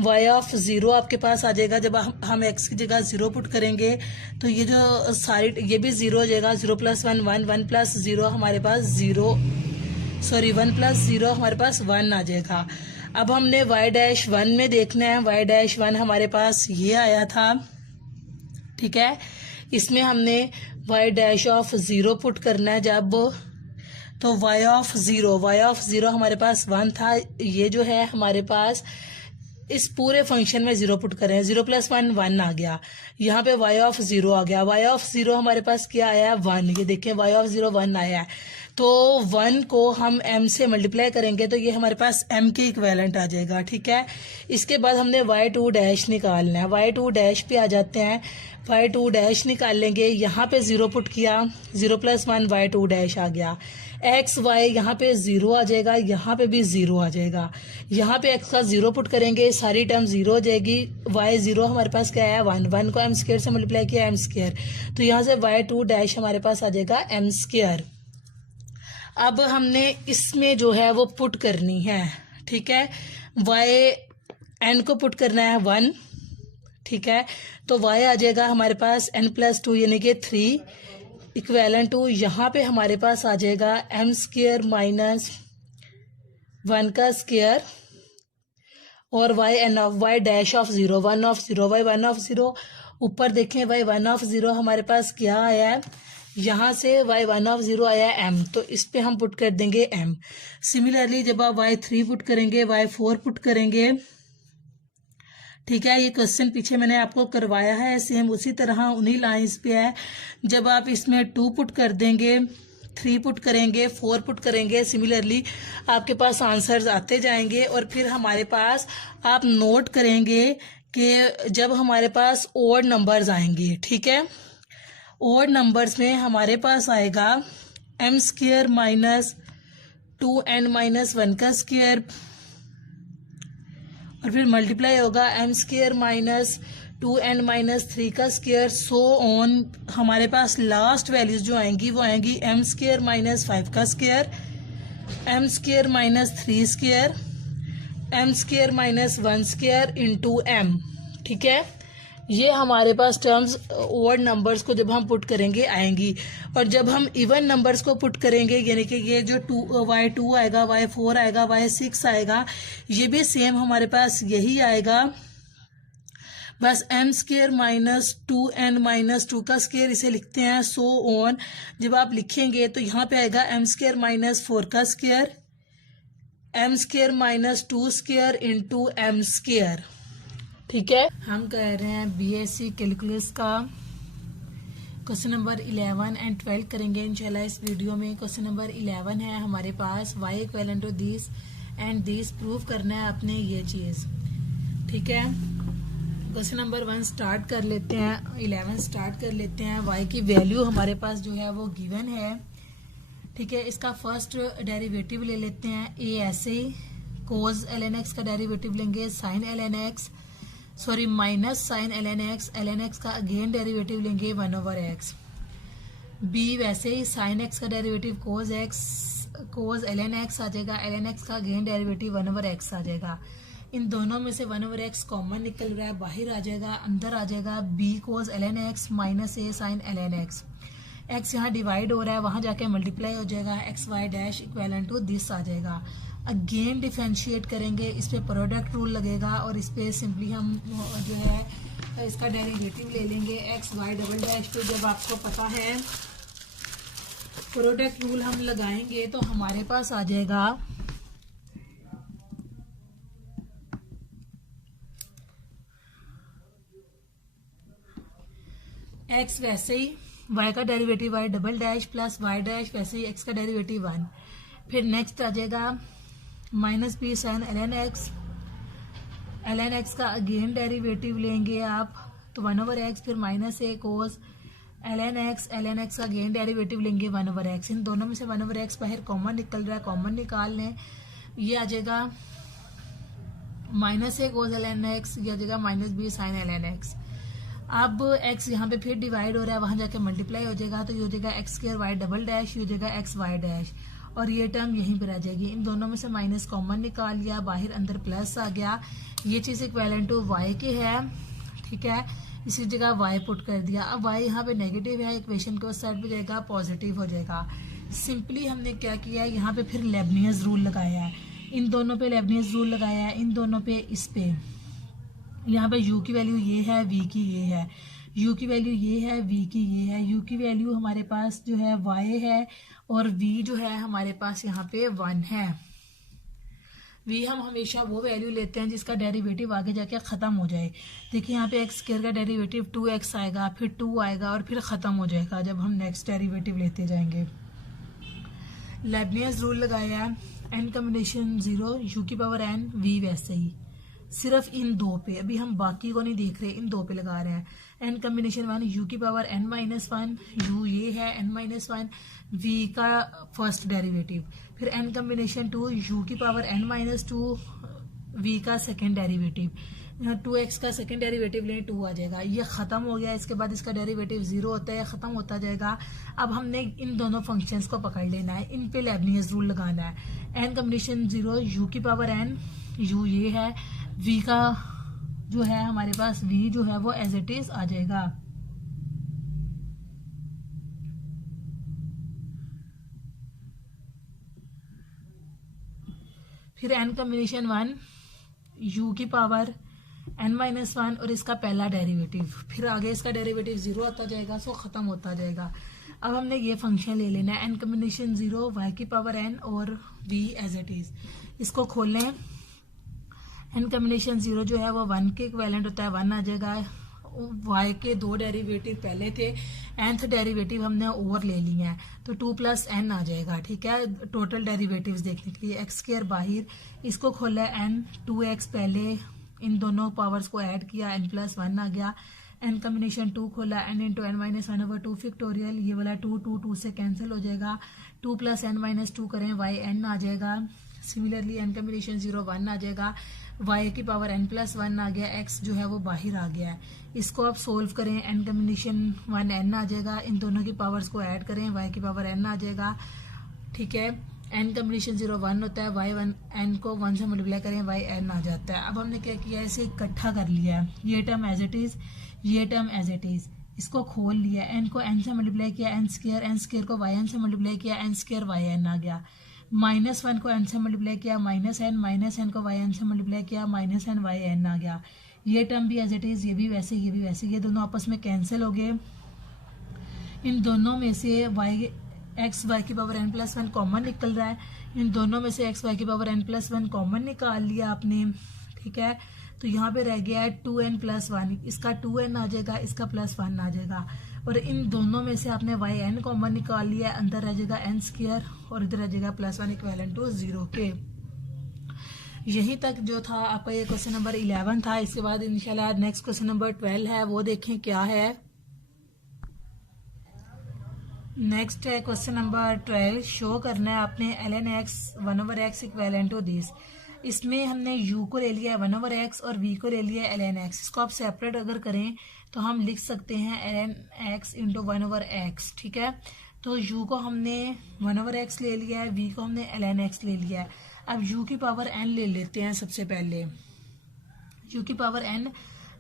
y ऑफ 0 आपके पास आ जाएगा। जब हम x की जगह 0 पुट करेंगे तो ये जो सारी ये भी 0 हो जाएगा, 0 + 1 1 1 + 0 हमारे पास 1 + 0 हमारे पास 1 आ जाएगा। अब हमने y'1 में देखना है, y'1 हमारे पास ये आया था, ठीक है। इसमें हमने y' ऑफ 0 पुट करना है, जब तो y ऑफ 0 हमारे पास 1 था, ये जो है हमारे पास इस पूरे फंक्शन में 0 पुट करें, 0 + 1 1 आ गया, यहाँ पे y ऑफ 0 आ गया, y ऑफ 0 हमारे पास क्या आया 1, ये देखें y ऑफ 0 1 आया है, तो 1 को हम m से मल्टीप्लाई करेंगे तो ये हमारे पास m के इक्वेलेंट आ जाएगा, ठीक है। इसके बाद हमने y2' निकालना है, y2' पे आ जाते हैं, y2' निकाल लेंगे, यहाँ पे 0 पुट किया, 0 + 1 y2' आ गया, x y यहाँ पे 0 आ जाएगा, यहाँ पे भी 0 आ जाएगा, यहाँ पे x का 0 पुट करेंगे, सारी टर्म 0 हो जाएगी, y0 हमारे पास क्या है 1, 1 को m² से मल्टीप्लाई किया m², तो यहाँ से y2' हमारे पास आ जाएगा m²। अब हमने इसमें जो है वो पुट करनी है, ठीक है, yn को पुट करना है 1, ठीक है, तो y आ जाएगा हमारे पास n+2 यानी कि 3, इक्वेलेंट टू यहाँ पे हमारे पास आ जाएगा m² - 1 का स्क्वायर, और y' of 0 1 of 0 y 1 of 0, ऊपर देखें y 1 ऑफ 0 हमारे पास क्या आया है, यहाँ से y 1 ऑफ 0 आया है m, तो इस पे हम पुट कर देंगे m। सिमिलरली जब आप y3 पुट करेंगे, y4 पुट करेंगे, ठीक है, ये क्वेश्चन पीछे मैंने आपको करवाया है, सेम उसी तरह उन्हीं लाइंस पे है। जब आप इसमें 2 पुट कर देंगे, 3 पुट करेंगे, 4 पुट करेंगे, सिमिलरली आपके पास आंसर्स आते जाएंगे, और फिर हमारे पास आप नोट करेंगे कि जब हमारे पास ओड नंबर्स आएंगे, ठीक है, ओड नंबर्स में हमारे पास आएगा m² - 2n - 1 का स्क्वायर, और फिर मल्टीप्लाई होगा m² - 2n - 3 का स्क्वायर, सो ऑन। हमारे पास लास्ट वैल्यूज जो आएंगी वो आएंगी m² - 5 का square, m² - 3 square, m² - 1 square into m, ठीक है। ये हमारे पास टर्म्स ओड नंबर्स को जब हम पुट करेंगे आएंगी, और जब हम इवन नंबर्स को पुट करेंगे यानी कि ये जो y2 आएगा, y4 आएगा, y6 आएगा, ये भी सेम हमारे पास यही आएगा, बस m² - 2n - 2 का स्क्वायर इसे लिखते हैं, सो ऑन। जब आप लिखेंगे तो यहाँ पे आएगा m² - 4 का square, m² - 2 square into m², ठीक है। हम कह रहे हैं BSc कैलकुलस का क्वेश्चन नंबर 11 एंड 12 करेंगे इंशाल्लाह इस वीडियो में। क्वेश्चन नंबर 11 है हमारे पास y equal to this and this prove करना है अपने ये चीज, ठीक है। क्वेश्चन नंबर 1 स्टार्ट कर लेते हैं, 11 स्टार्ट कर लेते हैं। y की वैल्यू हमारे पास जो है वो गिवन है, ठीक है। इसका फर्स्ट डेरिवेटिव ले लेते हैं a ऐसे ही, कोस ln x का डेरिवेटिव लेंगे, sine ln x sorry minus sine ln x का अगेन डेरिवेटिव लेंगे 1/x। b वैसे ही साइन x का डेरिवेटिव कोस ln x आ जाएगा, ln x का अगेन डेरिवेटिव 1/x आ जाएगा। इन दोनों में से 1/x कॉमन निकल रहा है, बाहर आ जाएगा, अंदर आ जाएगा b cos ln x minus a sine ln x। x यहाँ डिवाइड हो रहा है, वहां जाके मल्टीप्लाई हो जाएगा, X Y dash equal to this आ जाएगा। अगेन डिफरेंशिएट करेंगे, इस पे प्रोडक्ट रूल लगेगा और इस पे सिंपली हम जो है इसका डेरिवेटिव ले लेंगे एक्स वाई डबल डैश पे। जब आपको पता है प्रोडक्ट रूल हम लगाएंगे तो हमारे पास आ जाएगा एक्स वैसे ही y का derivative y double dash plus y dash वैसे ही x का डेरिवेटिव 1। फिर नेक्स्ट आ जाएगा minus b sine ln x का अगेन डेरिवेटिव लेंगे आप तो 1/x, फिर minus a cos ln x का अगेन डेरिवेटिव लेंगे 1/x। इन दोनों में से 1/x बाहर कॉमन निकल रहा है, कॉमन निकाल लें, ये आ जाएगा minus a cos ln x, ये आ जाएगा minus b sine ln x। अब x यहाँ पे फिर डिवाइड हो रहा है, वहां जाके मल्टीप्लाई हो जाएगा तो ये हो जाएगा x square y double dash, ये हो जाएगा एक्स वाई डैश और ये टर्म यहीं पर आ जाएगी। इन दोनों में से माइनस कॉमन निकाल लिया, बाहर अंदर प्लस आ गया, ये चीज इक्वल टू y के है, ठीक है। इसी जगह y पुट कर दिया। अब y यहाँ पे नेगेटिव है, इक्वेशन के उस साइड पे जाएगा, पॉजिटिव हो जाएगा। सिंपली हमने क्या किया है, यहाँ पे फिर लेबनियस रूल लगाया है, इन दोनों पे लेबनियस रूल लगाया है, इन दोनों पे इस पे। यहाँ पे u की वैल्यू ये है, v की ये है, u की वैल्यू ये है, v की ये है। u की वैल्यू हमारे पास जो है y है और v जो है हमारे पास यहाँ पे 1 है। v हम हमेशा वो वैल्यू लेते हैं जिसका डेरिवेटिव आगे जाके खत्म हो जाए। देखिए यहाँ पे एक्स स्क्वायर का डेरिवेटिव 2x आएगा, फिर 2 आएगा और फिर खत्म हो जाएगा जब हम नेक्स्ट डेरिवेटिव लेते जाएंगे। लेबनियस रूल लगाया है, n कॉम्बिनेशन 0 u की पावर n, v वैसे ही, सिर्फ इन दो पे, अभी हम बाकी को नहीं देख रहे, इन दो पे लगा रहे हैं। n कॉम्बिनेशन 1 u की पावर n माइनस 1, u ये है n माइनस 1, v का फर्स्ट डेरिवेटिव, फिर n कॉम्बिनेशन 2 u की पावर n माइनस 2, v का सेकेंड डेरिवेटिव। 2x का सेकेंड डेरिवेटिव लें 2 आ जाएगा, ये खत्म हो गया। इसके बाद इसका डेरिवेटिव 0 होता है, खत्म होता जाएगा। अब हमने इन दोनों फंक्शंस को पकड़ लेना है, इन पे लेबनियस रूल लगाना है। n कॉम्बिनेशन 0 u की पावर n, u ये है, v का जो है हमारे पास v जो है वो एज इट इज आ जाएगा। फिर n कॉम्बिनेशन 1 u की पावर n माइनस 1 और इसका पहला डेरिवेटिव, फिर आगे इसका डेरिवेटिव 0 आता जाएगा, सो खत्म होता जाएगा। अब हमने ये फंक्शन ले लेना है n कॉम्बिनेशन 0 y की पावर n और v एज इट इज। इसको खोल लें, n कॉम्बिनेशन 0 जो है वो 1 के इक्विवेलेंट होता है, 1 आ जाएगा। y के दो डेरिवेटिव पहले थे, nth डेरिवेटिव हमने ओवर ले लिए हैं तो 2 प्लस n आ जाएगा, ठीक है। टोटल डेरिवेटिव्स देखने के लिए एक्स स्क्वायर बाहर, इसको खोला n, 2x पहले, इन दोनों पावर्स को ऐड किया, n प्लस 1 आ गया। n कॉम्बिनेशन 2 खोला, n into n minus 1/2 factorial, ये वाला 2 से कैंसिल हो जाएगा। 2 प्लस n माइनस 2 करें, y n आ जाएगा। सिमिलरली n कॉम्बिनेशन 0 1 आ जाएगा, y की पावर n प्लस 1 आ गया, x जो है वो बाहर आ गया है। इसको आप सोल्व करें, n कॉम्बिनेशन 1 n आ जाएगा, इन दोनों की पावर्स को ऐड करें, y की पावर n आ जाएगा, ठीक है। n कॉम्बिनेशन 0 1 होता है, y 1 n को 1 से मल्टीप्लाई करें, y n आ जाता है। अब हमने क्या किया है, इसे इकट्ठा कर लिया है, ये टर्म एज इट इज, ये टर्म एज इट इज, इसको खोल लिया, n को n से मल्टीप्लाई किया, n स्क्वायर को y n से मल्टीप्लाई किया, n स्क्वायर y n आ गया। माइनस 1 को n से मल्टीप्लाई किया, माइनस n को y n से मल्टीप्लाई किया, माइनस n y n आ गया। ये टर्म भी एज इट इज, ये भी वैसे, ये भी वैसे, ये दोनों आपस में कैंसिल हो गए। इन दोनों में से एक्स वाई की पावर n प्लस 1 कॉमन निकल रहा है, इन दोनों में से एक्स वाई की पावर n प्लस 1 कॉमन निकाल लिया आपने, ठीक है। तो यहाँ पे रह गया है 2n प्लस 1, इसका 2n आ जाएगा, इसका प्लस 1 आ जाएगा। और इन दोनों में से आपने वाई एन कॉमन निकाल लिया, अंदर रह जाएगा एन स्क्वायर और इधर रह जाएगा +1 इक्वल टू 0 के। यहीं तक जो था आपका ये क्वेश्चन नंबर 11 था। इसके बाद इंशाल्लाह नेक्स्ट क्वेश्चन नंबर 12 है, वो देखें क्या है। नेक्स्ट है क्वेश्चन नंबर 12। शो करना है आपने ln x 1/x equal to this. इसमें हमने u को ले लिया है 1/x और v को ले लिया है ln x। इसको आप सेपरेट अगर करें तो हम लिख सकते हैं ln x इंटू 1/x, ठीक है। तो u को हमने 1/x ले लिया है, v को हमने ln x ले लिया है। अब u की पावर n ले लेते हैं सबसे पहले। u की पावर n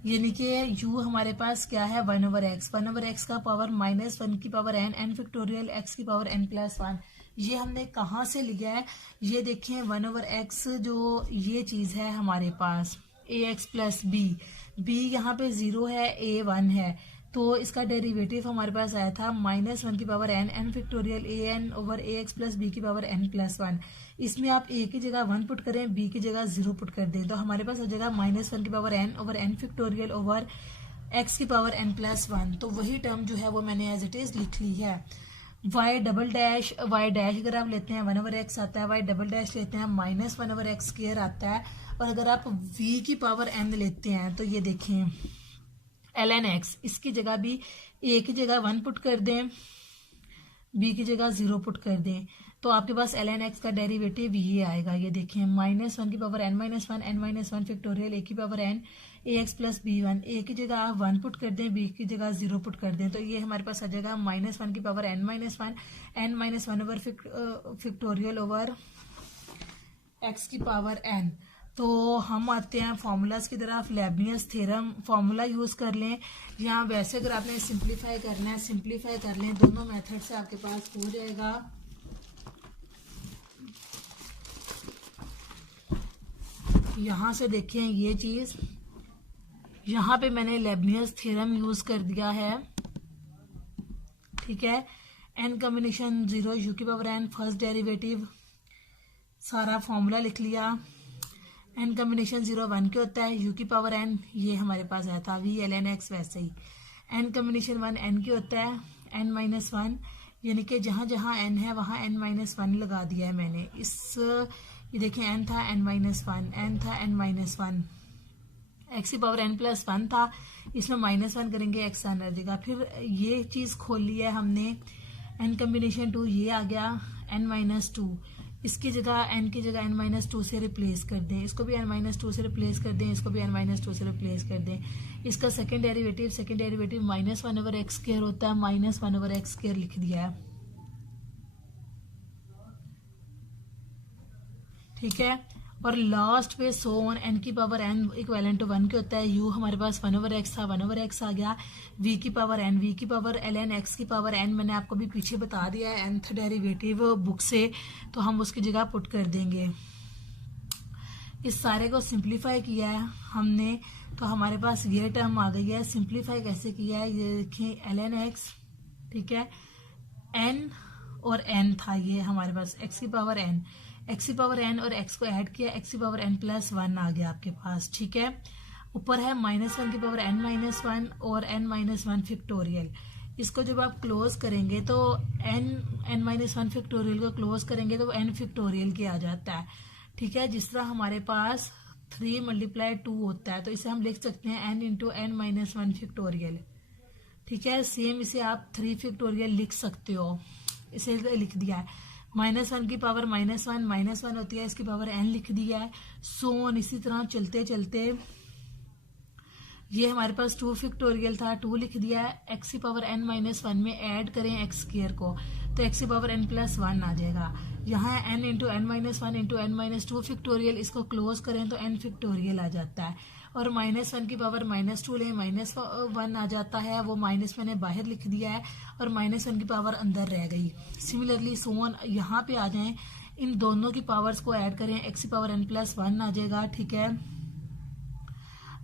यानी कि u हमारे पास क्या है 1/x, 1/x का पावर -1 की पावर n फैक्टोरियल x की पावर n+1। ये हमने कहाँ से लिया है, ये देखिए 1/x जो ये चीज है हमारे पास ax प्लस b यहाँ पे 0 है, a 1 है, तो इसका डेरिवेटिव हमारे पास आया था -1 की power n factorial an/ax plus b की पावर n+1। इसमें आप a की जगह 1 पुट करें, b की जगह 0 पुट कर दें, तो हमारे पास आ जाएगा -1 की power n/n factorial over x की पावर n+1। तो वही टर्म जो है वो मैंने एज इट इज लिख ली है। y डैश अगर आप लेते हैं 1/x आता है, y डैश लेते हैं -1/x² आता है। और अगर आप v की पावर n लेते हैं तो ये देखें ln x, इसकी जगह भी a की जगह 1 पुट कर दें, b की जगह 0 पुट कर दें, तो आपके पास ln x का डेरिवेटिव ये आएगा। ये देखें -1 की पावर n-1 फैक्टोरियल a की power n ax plus b1। a की जगह आप 1 पुट कर दें, b की जगह 0 पुट कर दें, तो ये हमारे पास आ जाएगा -1 की power n-1 over factorial over x की पावर n। तो हम आते हैं फॉर्मूलाज की तरफ। लेबनियस थ्योरम फॉर्मूला यूज कर लें, या वैसे अगर आपने सिंप्लीफाई करना है सिंप्लीफाई कर लें, दोनों मेथड से आपके पास हो जाएगा। यहाँ से देखें ये चीज, यहाँ पे मैंने लेबनियस थ्योरम यूज कर दिया है, ठीक है। n कॉम्बिनेशन 0 u की पावर n फर्स्ट डेरिवेटिव, सारा फॉर्मूला लिख लिया। n कॉम्बिनेशन 0 1 के होता है, u की पावर n ये हमारे पास आया था v ln x, वैसे ही n कॉम्बिनेशन 1 n के होता है n-1, यानी कि जहां जहां n है वहां n-1 लगा दिया है मैंने। इस ये देखें n था n-1, n था n-1, x की पावर n+1 था, इसमें -1 करेंगे x आना जाएगा। फिर ये चीज खोल लिया है हमने, n कॉम्बिनेशन 2 ये आ गया n-2, इसकी जगह n की जगह n-2 से रिप्लेस कर दें, इसको भी n-2 से रिप्लेस कर दें, इसको भी n-2 से रिप्लेस कर दें। इसका सेकंड डेरिवेटिव -1/x² होता है, -1/x² लिख दिया है, ठीक है। और लास्ट पे सो ऑन n की पावर n इक्वल टू 1 के होता है, u हमारे पास 1/x था, 1/x आ गया, v की पावर n, v की पावर ln x की पावर n मैंने आपको भी पीछे बता दिया है nth डेरिवेटिव बुक से, तो हम उसकी जगह पुट कर देंगे। इस सारे को सिंप्लीफाई किया है हमने, तो हमारे पास ये टर्म आ गई है। सिंप्लीफाई कैसे किया है ये देखें, ln x, ठीक है, n और n था ये हमारे पास, x की पावर n, x की पावर n और x को ऐड किया, x की पावर n+1 आ गया आपके पास, ठीक है। ऊपर है -1 की पावर n-1 और n-1 फैक्टोरियल। इसको जब आप क्लोज करेंगे तो n-1 फैक्टोरियल को क्लोज करेंगे तो n फैक्टोरियल के आ जाता है, ठीक है। जिस तरह हमारे पास 3 × 2 होता है, तो इसे हम लिख सकते हैं n × n-1 फैक्टोरियल, ठीक है। सेम इसे आप 3 फैक्टोरियल लिख सकते हो, इसे लिख दिया है। -1 की पावर -1 होती है, इसकी पावर n लिख दिया है। सो ऑन इसी तरह चलते चलते ये हमारे पास 2 फैक्टोरियल था, 2 लिख दिया है। x की पावर n-1 में ऐड करें x² को, तो x की पावर n+1 आ जाएगा। यहाँ है n × n-1 × n-2 फैक्टोरियल, इसको क्लोज करें तो n फैक्टोरियल आ जाता है। और -1 की पावर -2 लें, -1 आ जाता है, वो माइनस मैंने बाहर लिख दिया है और -1 की पावर अंदर रह गई। सिमिलरली सो ऑन यहाँ पे आ जाएं, इन दोनों की पावर्स को ऐड करें, x की पावर n+1 आ जाएगा, ठीक है।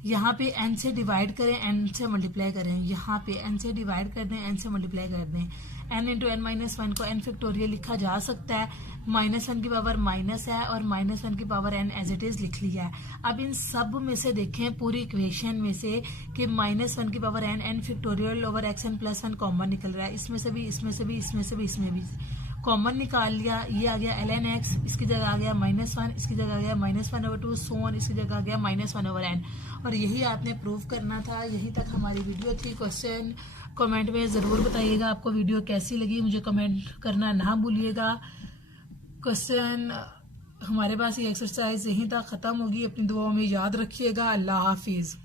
यहाँ पे n से डिवाइड करें, n से मल्टीप्लाई करें, यहाँ पे n से डिवाइड कर दें, n से मल्टीप्लाई कर दें। n × n-1 को n फैक्टोरियल लिखा जा सकता है, -1 की पावर माइनस है और -1 की power n as it is लिख लिया है। अब इन सब में से देखें पूरी इक्वेशन में से कि -1 की power n factorial over xn + 1 common निकल रहा है, इसमें से भी, इसमें से भी, इसमें से भी, इसमें भी कॉमन निकाल लिया। ये आ गया ln x, इसकी जगह आ गया -1, इसकी जगह आ गया -1/2, सो ऑन, इसकी जगह आ गया -1/n। और यही आपने प्रूव करना था। यहीं तक हमारी वीडियो थी। क्वेश्चन कमेंट में ज़रूर बताइएगा आपको वीडियो कैसी लगी, मुझे कमेंट करना ना भूलिएगा। क्वेश्चन हमारे पास ये एक्सरसाइज यहीं तक ख़त्म होगी। अपनी दुआओं में याद रखिएगा। अल्लाह हाफिज़।